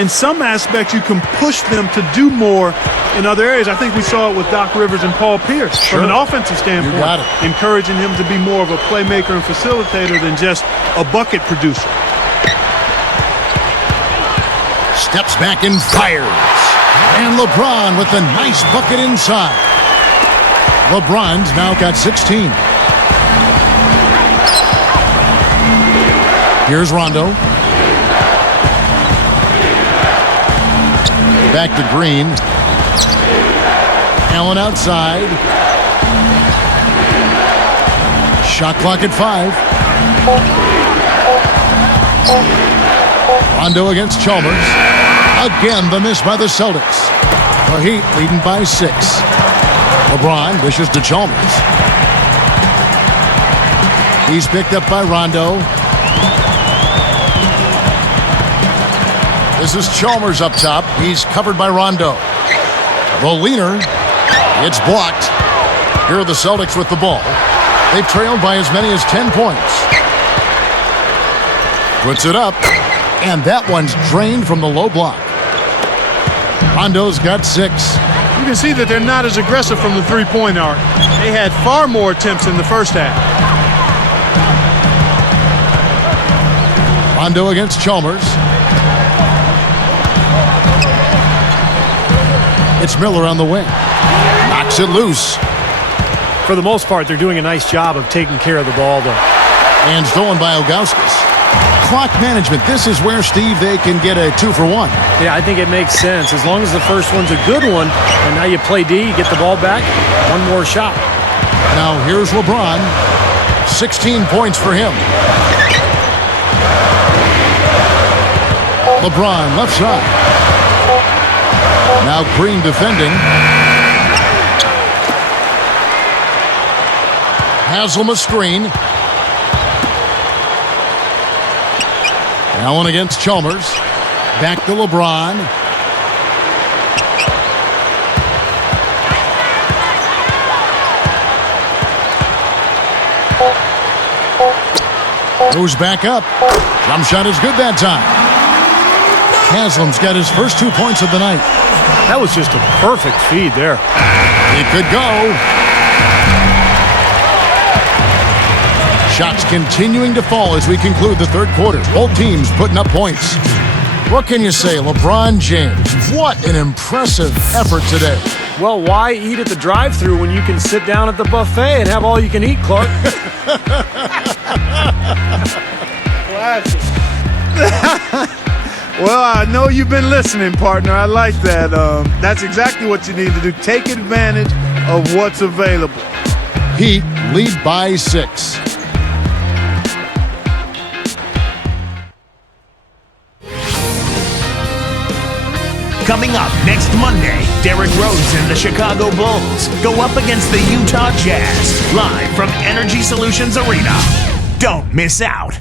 in some aspects, you can push them to do more in other areas. I think we saw it with Doc Rivers and Paul Pierce. Sure. From an offensive standpoint, You got it. encouraging him to be more of a playmaker and facilitator than just a bucket producer. Steps back and fires. And LeBron with a nice bucket inside. LeBron's now got 16. Here's Rondo. Back to Green. Allen outside. Shot clock at 5. Rondo against Chalmers. Again, the miss by the Celtics. The Heat leading by 6. LeBron dishes to Chalmers. He's picked up by Rondo. This is Chalmers up top. He's covered by Rondo. The leaner. It's blocked. Here are the Celtics with the ball. They've trailed by as many as 10 points. Puts it up. And that one's drained from the low block. Rondo's got 6. You can see that they're not as aggressive from the three-point arc. They had far more attempts in the first half. Rondo against Chalmers. It's Miller on the wing. Knocks it loose. For the most part, they're doing a nice job of taking care of the ball, though. And stolen by Ilgauskas. Clock management. This is where, Steve, they can get a 2-for-1. Yeah, I think it makes sense. As long as the first one's a good one, and now you play D, you get the ball back, one more shot. Now here's LeBron. 16 points for him. LeBron, left side. Now Green defending. Haslam a screen. Allen against Chalmers. Back to LeBron. Goes back up. Jump shot is good that time. Haslam's got his first 2 points of the night. That was just a perfect feed there. It could go. Shots continuing to fall as we conclude the third quarter. Both teams putting up points. What can you say, LeBron James? What an impressive effort today. Well, why eat at the drive-thru when you can sit down at the buffet and have all you can eat, Clark? Well, I know you've been listening, partner. I like that. That's exactly what you need to do. Take advantage of what's available. Heat lead by 6. Coming up next Monday, Derrick Rose and the Chicago Bulls go up against the Utah Jazz, live from Energy Solutions Arena. Don't miss out.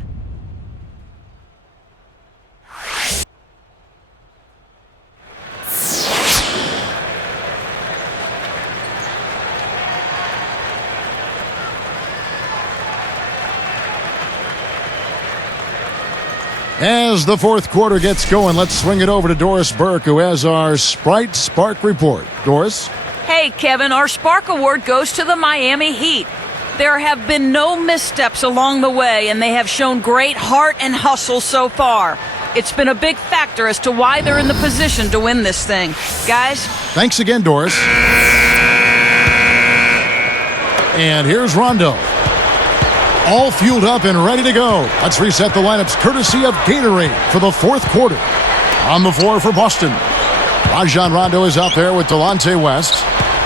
As the fourth quarter gets going, let's swing it over to Doris Burke, who has our Sprite Spark report. Doris? Hey, Kevin, our Spark Award goes to the Miami Heat. There have been no missteps along the way, and they have shown great heart and hustle so far. It's been a big factor as to why they're in the position to win this thing. Guys? Thanks again, Doris. And here's Rondo. All fueled up and ready to go. Let's reset the lineups courtesy of Gatorade for the fourth quarter. On the floor for Boston. Rajon Rondo is out there with Delonte West.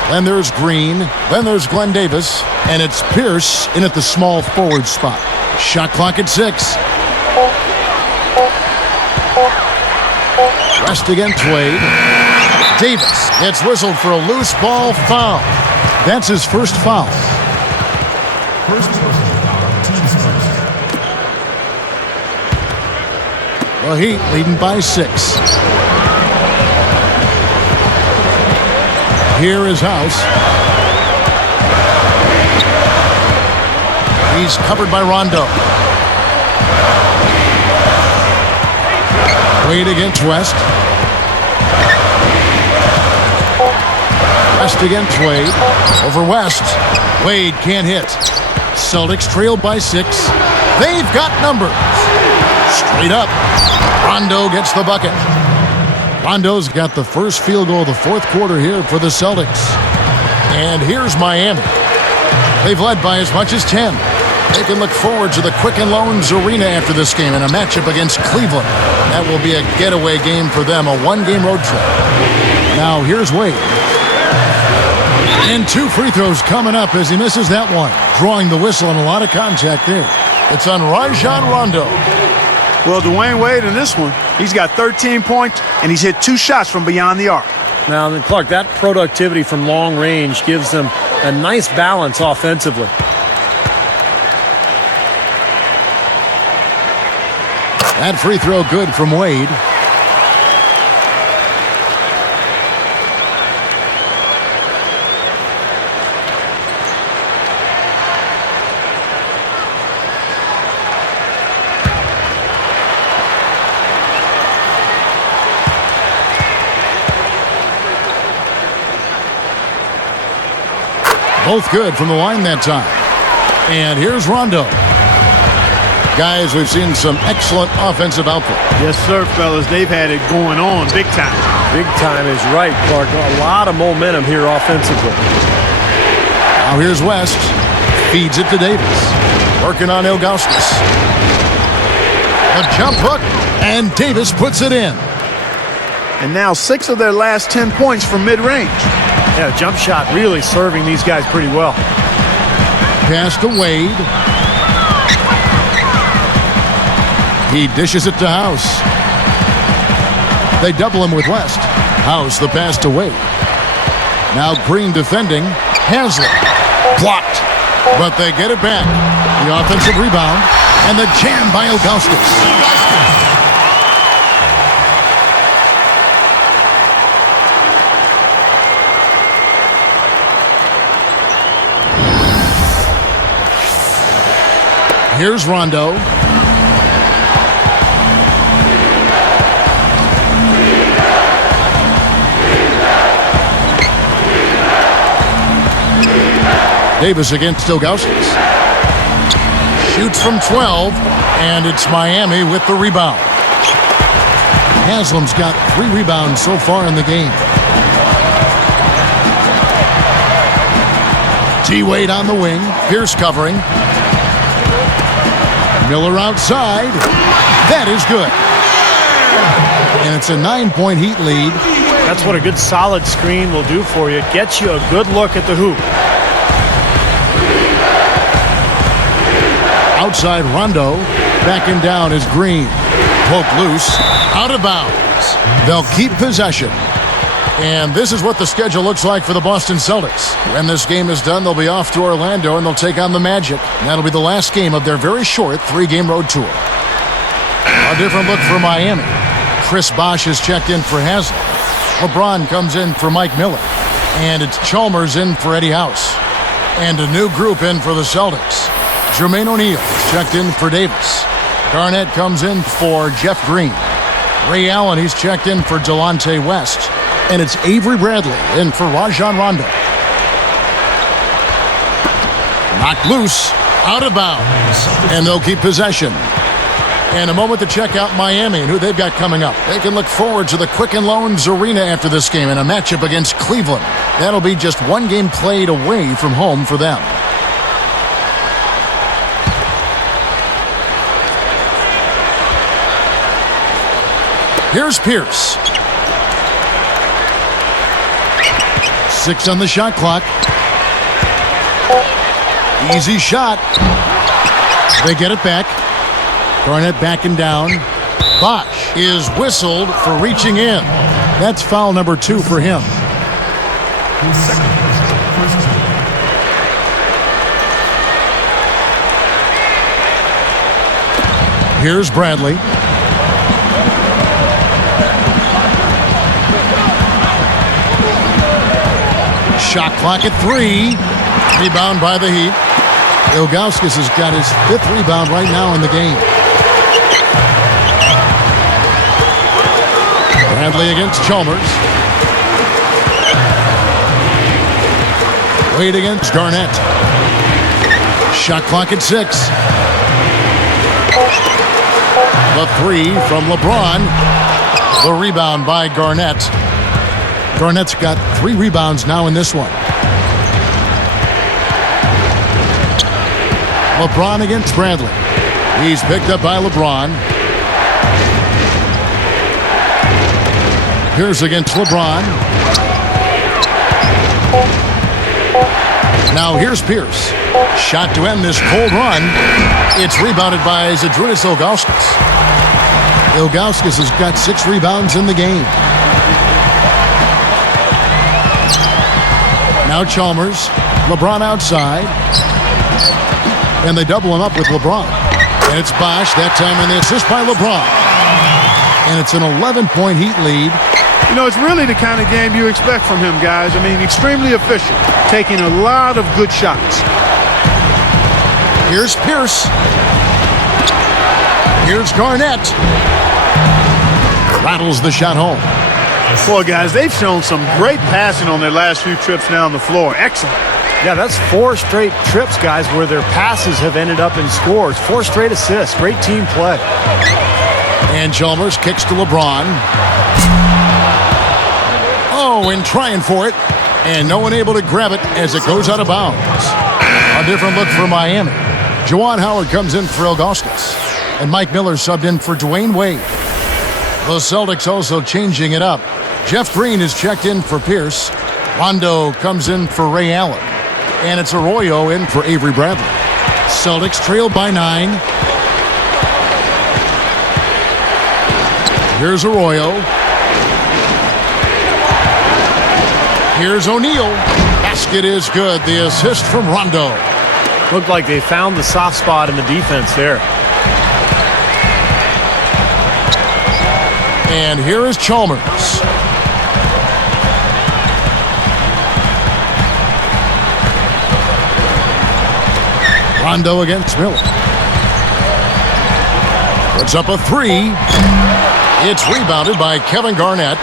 Then there's Green. Then there's Glenn Davis. And it's Pierce in at the small forward spot. Shot clock at 6. West against Wade. Davis gets whistled for a loose ball foul. That's his first foul. The Heat leading by 6. Here is House. He's covered by Rondo. Wade against West. West against Wade. Over West. Wade can't hit. Celtics trailed by 6. They've got numbers. Straight up. Rondo gets the bucket. Rondo's got the first field goal of the fourth quarter here for the Celtics. And here's Miami. They've led by as much as 10. They can look forward to the Quicken Loans Arena after this game in a matchup against Cleveland. That will be a getaway game for them, a one-game road trip. Now here's Wade. And 2 free throws coming up as he misses that one. Drawing the whistle and a lot of contact there. It's on Rajon Rondo. Well, Dwayne Wade in this one, he's got 13 points, and he's hit 2 shots from beyond the arc. Now, Clark, that productivity from long range gives them a nice balance offensively. That free throw good from Wade. Both good from the line that time. And here's Rondo. Guys, we've seen some excellent offensive output. Yes, sir, fellas. They've had it going on big time. Big time is right, Clark. A lot of momentum here offensively. Now here's West. Feeds it to Davis. Working on Ilgauskas. A jump hook, and Davis puts it in. And now 6 of their last 10 points from mid-range. Yeah, jump shot really serving these guys pretty well. Pass to Wade. He dishes it to House. They double him with West. House the pass to Wade. Now Green defending. Haslem. Blocked. But they get it back. The offensive rebound. And the jam by Ilgauskas. Here's Rondo. Davis against Ilgauskas. Shoots from 12, and it's Miami with the rebound. Haslam's got 3 rebounds so far in the game. T-Wade on the wing. Pierce covering. Miller outside. That is good. And it's a 9-point Heat lead. That's what a good solid screen will do for you. Gets you a good look at the hoop. Outside Rondo. Backing down is Green. Poke loose. Out of bounds. They'll keep possession. And this is what the schedule looks like for the Boston Celtics. When this game is done, they'll be off to Orlando, and they'll take on the Magic. That'll be the last game of their very short 3-game road tour. A different look for Miami. Chris Bosh is checked in for Haslem. LeBron comes in for Mike Miller. And it's Chalmers in for Eddie House. And a new group in for the Celtics. Jermaine O'Neal is checked in for Davis. Garnett comes in for Jeff Green. Ray Allen, he's checked in for Delonte West. And it's Avery Bradley in for Rajon Rondo. Knocked loose, out of bounds, and they'll keep possession. And a moment to check out Miami and who they've got coming up. They can look forward to the Quicken Loans Arena after this game in a matchup against Cleveland. That'll be just 1 game played away from home for them. Here's Pierce. 6 on the shot clock. Easy shot. They get it back. Garnett backing down. Bosh is whistled for reaching in. That's foul number 2 for him. Here's Bradley. Shot clock at 3. Rebound by the Heat. Ilgauskas has got his 5th rebound right now in the game. Bradley against Chalmers. Wade against Garnett. Shot clock at 6. The 3 from LeBron. The rebound by Garnett. Garnett's got 3 rebounds now in this one. LeBron against Bradley. He's picked up by LeBron. Pierce against LeBron. Now here's Pierce. Shot to end this cold run. It's rebounded by Zydrunas Ilgauskas. Ilgauskas has got 6 rebounds in the game. Now Chalmers. LeBron outside. And they double him up with LeBron. And it's Bosh, that time in the assist by LeBron. And it's an 11-point Heat lead. You know, it's really the kind of game you expect from him, guys. I mean, extremely efficient, taking a lot of good shots. Here's Pierce. Here's Garnett. Rattles the shot home. Boy, guys, they've shown some great passing on their last few trips down the floor. Excellent. Yeah, that's 4 straight trips, guys, where their passes have ended up in scores. 4 straight assists. Great team play. And Chalmers kicks to LeBron. Oh, and trying for it. And no one able to grab it as it goes out of bounds. A different look for Miami. Juwan Howard comes in for Augustus. And Mike Miller subbed in for Dwayne Wade. The Celtics also changing it up. Jeff Green is checked in for Pierce. Rondo comes in for Ray Allen. And it's Arroyo in for Avery Bradley. Celtics trailed by 9. Here's Arroyo. Here's O'Neal. Basket is good. The assist from Rondo. Looked like they found the soft spot in the defense there. And here is Chalmers. Rondo against Miller. Puts up a 3. It's rebounded by Kevin Garnett.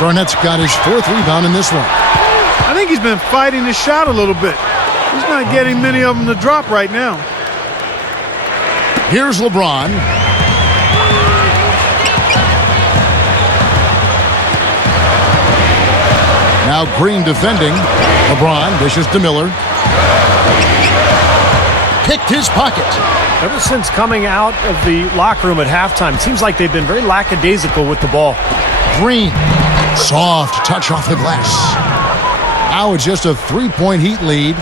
Garnett's got his 4th rebound in this one. I think he's been fighting his shot a little bit. He's not getting many of them to drop right now. Here's LeBron. Now Green defending. LeBron dishes to Miller. Picked his pocket. Ever since coming out of the locker room at halftime, it seems like they've been very lackadaisical with the ball. Green. Soft touch off the glass. Now it's just a 3-point Heat lead.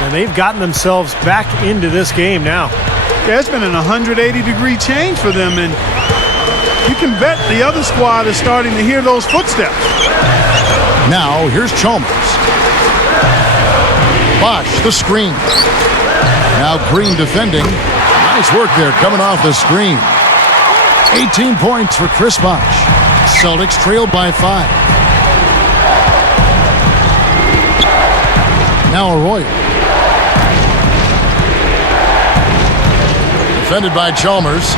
And they've gotten themselves back into this game now. Yeah, it's been an 180-degree change for them, and you can bet the other squad is starting to hear those footsteps. Now here's Chalmers. Bosh the screen. Now Green defending. Nice work there coming off the screen. 18 points for Chris Bosh. Celtics trailed by 5. Now Arroyo. Defended by Chalmers.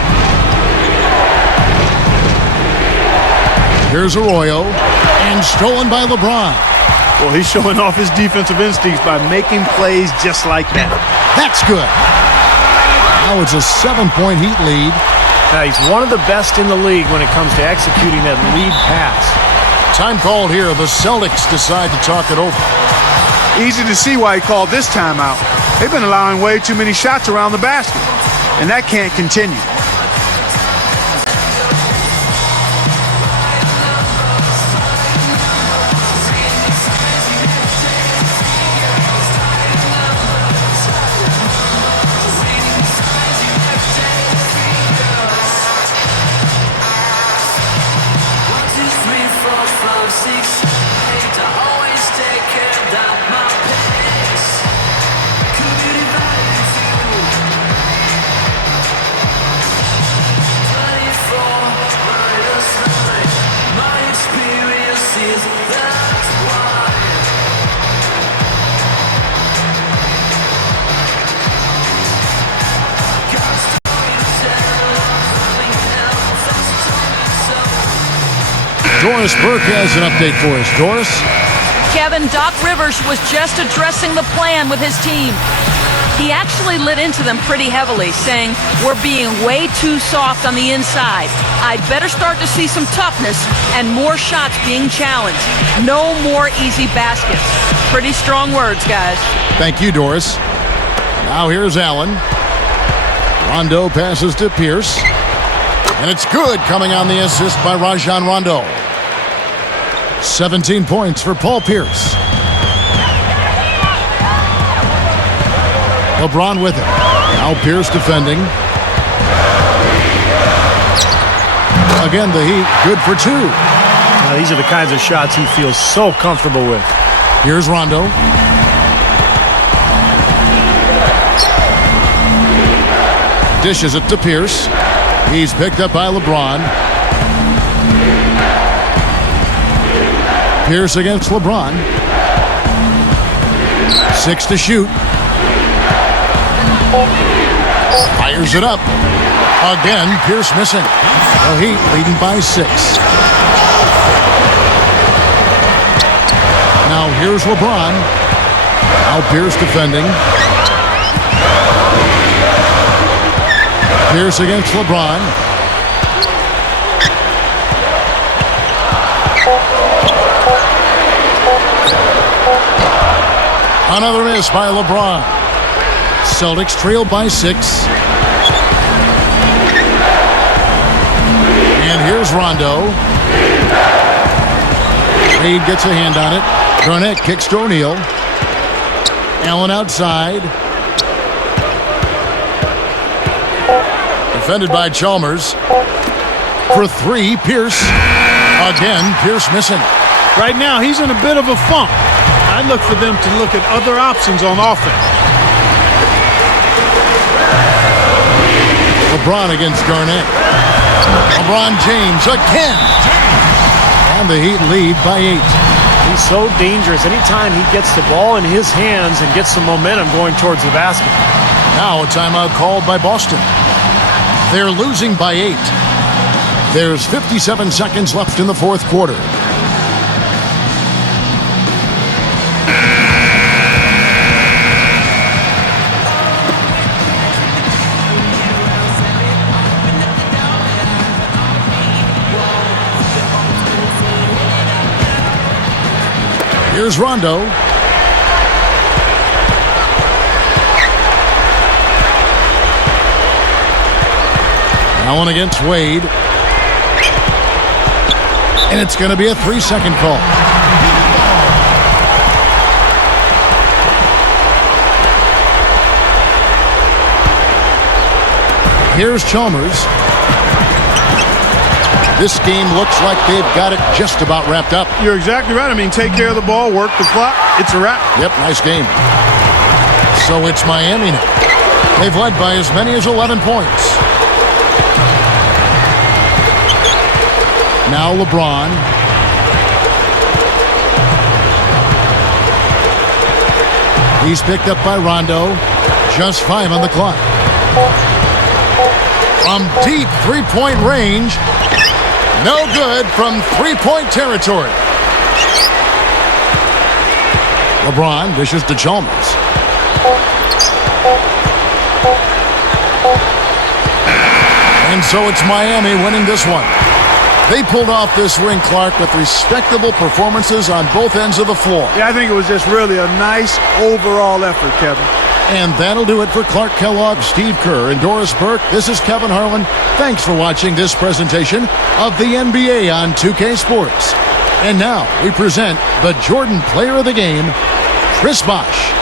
Here's Arroyo. And stolen by LeBron. Well, he's showing off his defensive instincts by making plays just like that. That's good. Now it's a 7-point Heat lead. Now he's one of the best in the league when it comes to executing that lead pass. Time called here. The Celtics decide to talk it over. Easy to see why he called this timeout. They've been allowing way too many shots around the basket, and that can't continue. Doris Burke has an update for us. Doris? Kevin, Doc Rivers was just addressing the plan with his team. He actually lit into them pretty heavily, saying, "We're being way too soft on the inside. I'd better start to see some toughness and more shots being challenged. No more easy baskets." Pretty strong words, guys. Thank you, Doris. Now here's Allen. Rondo passes to Pierce. And it's good, coming on the assist by Rajon Rondo. 17 points for Paul Pierce. LeBron with it. Now Pierce defending. Again, the Heat good for 2. Now, these are the kinds of shots he feels so comfortable with. Here's Rondo. Dishes it to Pierce. He's picked up by LeBron. Pierce against LeBron. 6 to shoot. Fires it up. Again, Pierce missing. The Heat leading by 6. Now here's LeBron. Now Now Pierce defending. Pierce against LeBron. Another miss by LeBron. Celtics trail by 6. And here's Rondo. Reed gets a hand on it. Garnett kicks to O'Neal. Allen outside. Defended by Chalmers. For 3, Pierce. Again, Pierce missing. Right now, he's in a bit of a funk. I look for them to look at other options on offense. LeBron against Garnett. LeBron James again. And the Heat lead by 8. He's so dangerous. Anytime he gets the ball in his hands and gets some momentum going towards the basket. Now a timeout called by Boston. They're losing by 8. There's 57 seconds left in the fourth quarter. Here's Rondo. Allen against Wade. And it's going to be a 3-second call. Here's Chalmers. This game looks like they've got it just about wrapped up. You're exactly right. I mean, take care of the ball, work the clock. It's a wrap. Yep, nice game. So it's Miami now. They've led by as many as 11 points. Now LeBron. He's picked up by Rondo. Just 5 on the clock. From deep three-point range. No good from three-point territory. LeBron dishes to Chalmers. And so it's Miami winning this one. They pulled off this win, Clark, with respectable performances on both ends of the floor. Yeah, I think it was just really a nice overall effort, Kevin. And that'll do it for Clark Kellogg, Steve Kerr, and Doris Burke. This is Kevin Harlan. Thanks for watching this presentation of the NBA on 2K Sports. And now we present the Jordan Player of the Game, Chris Bosh.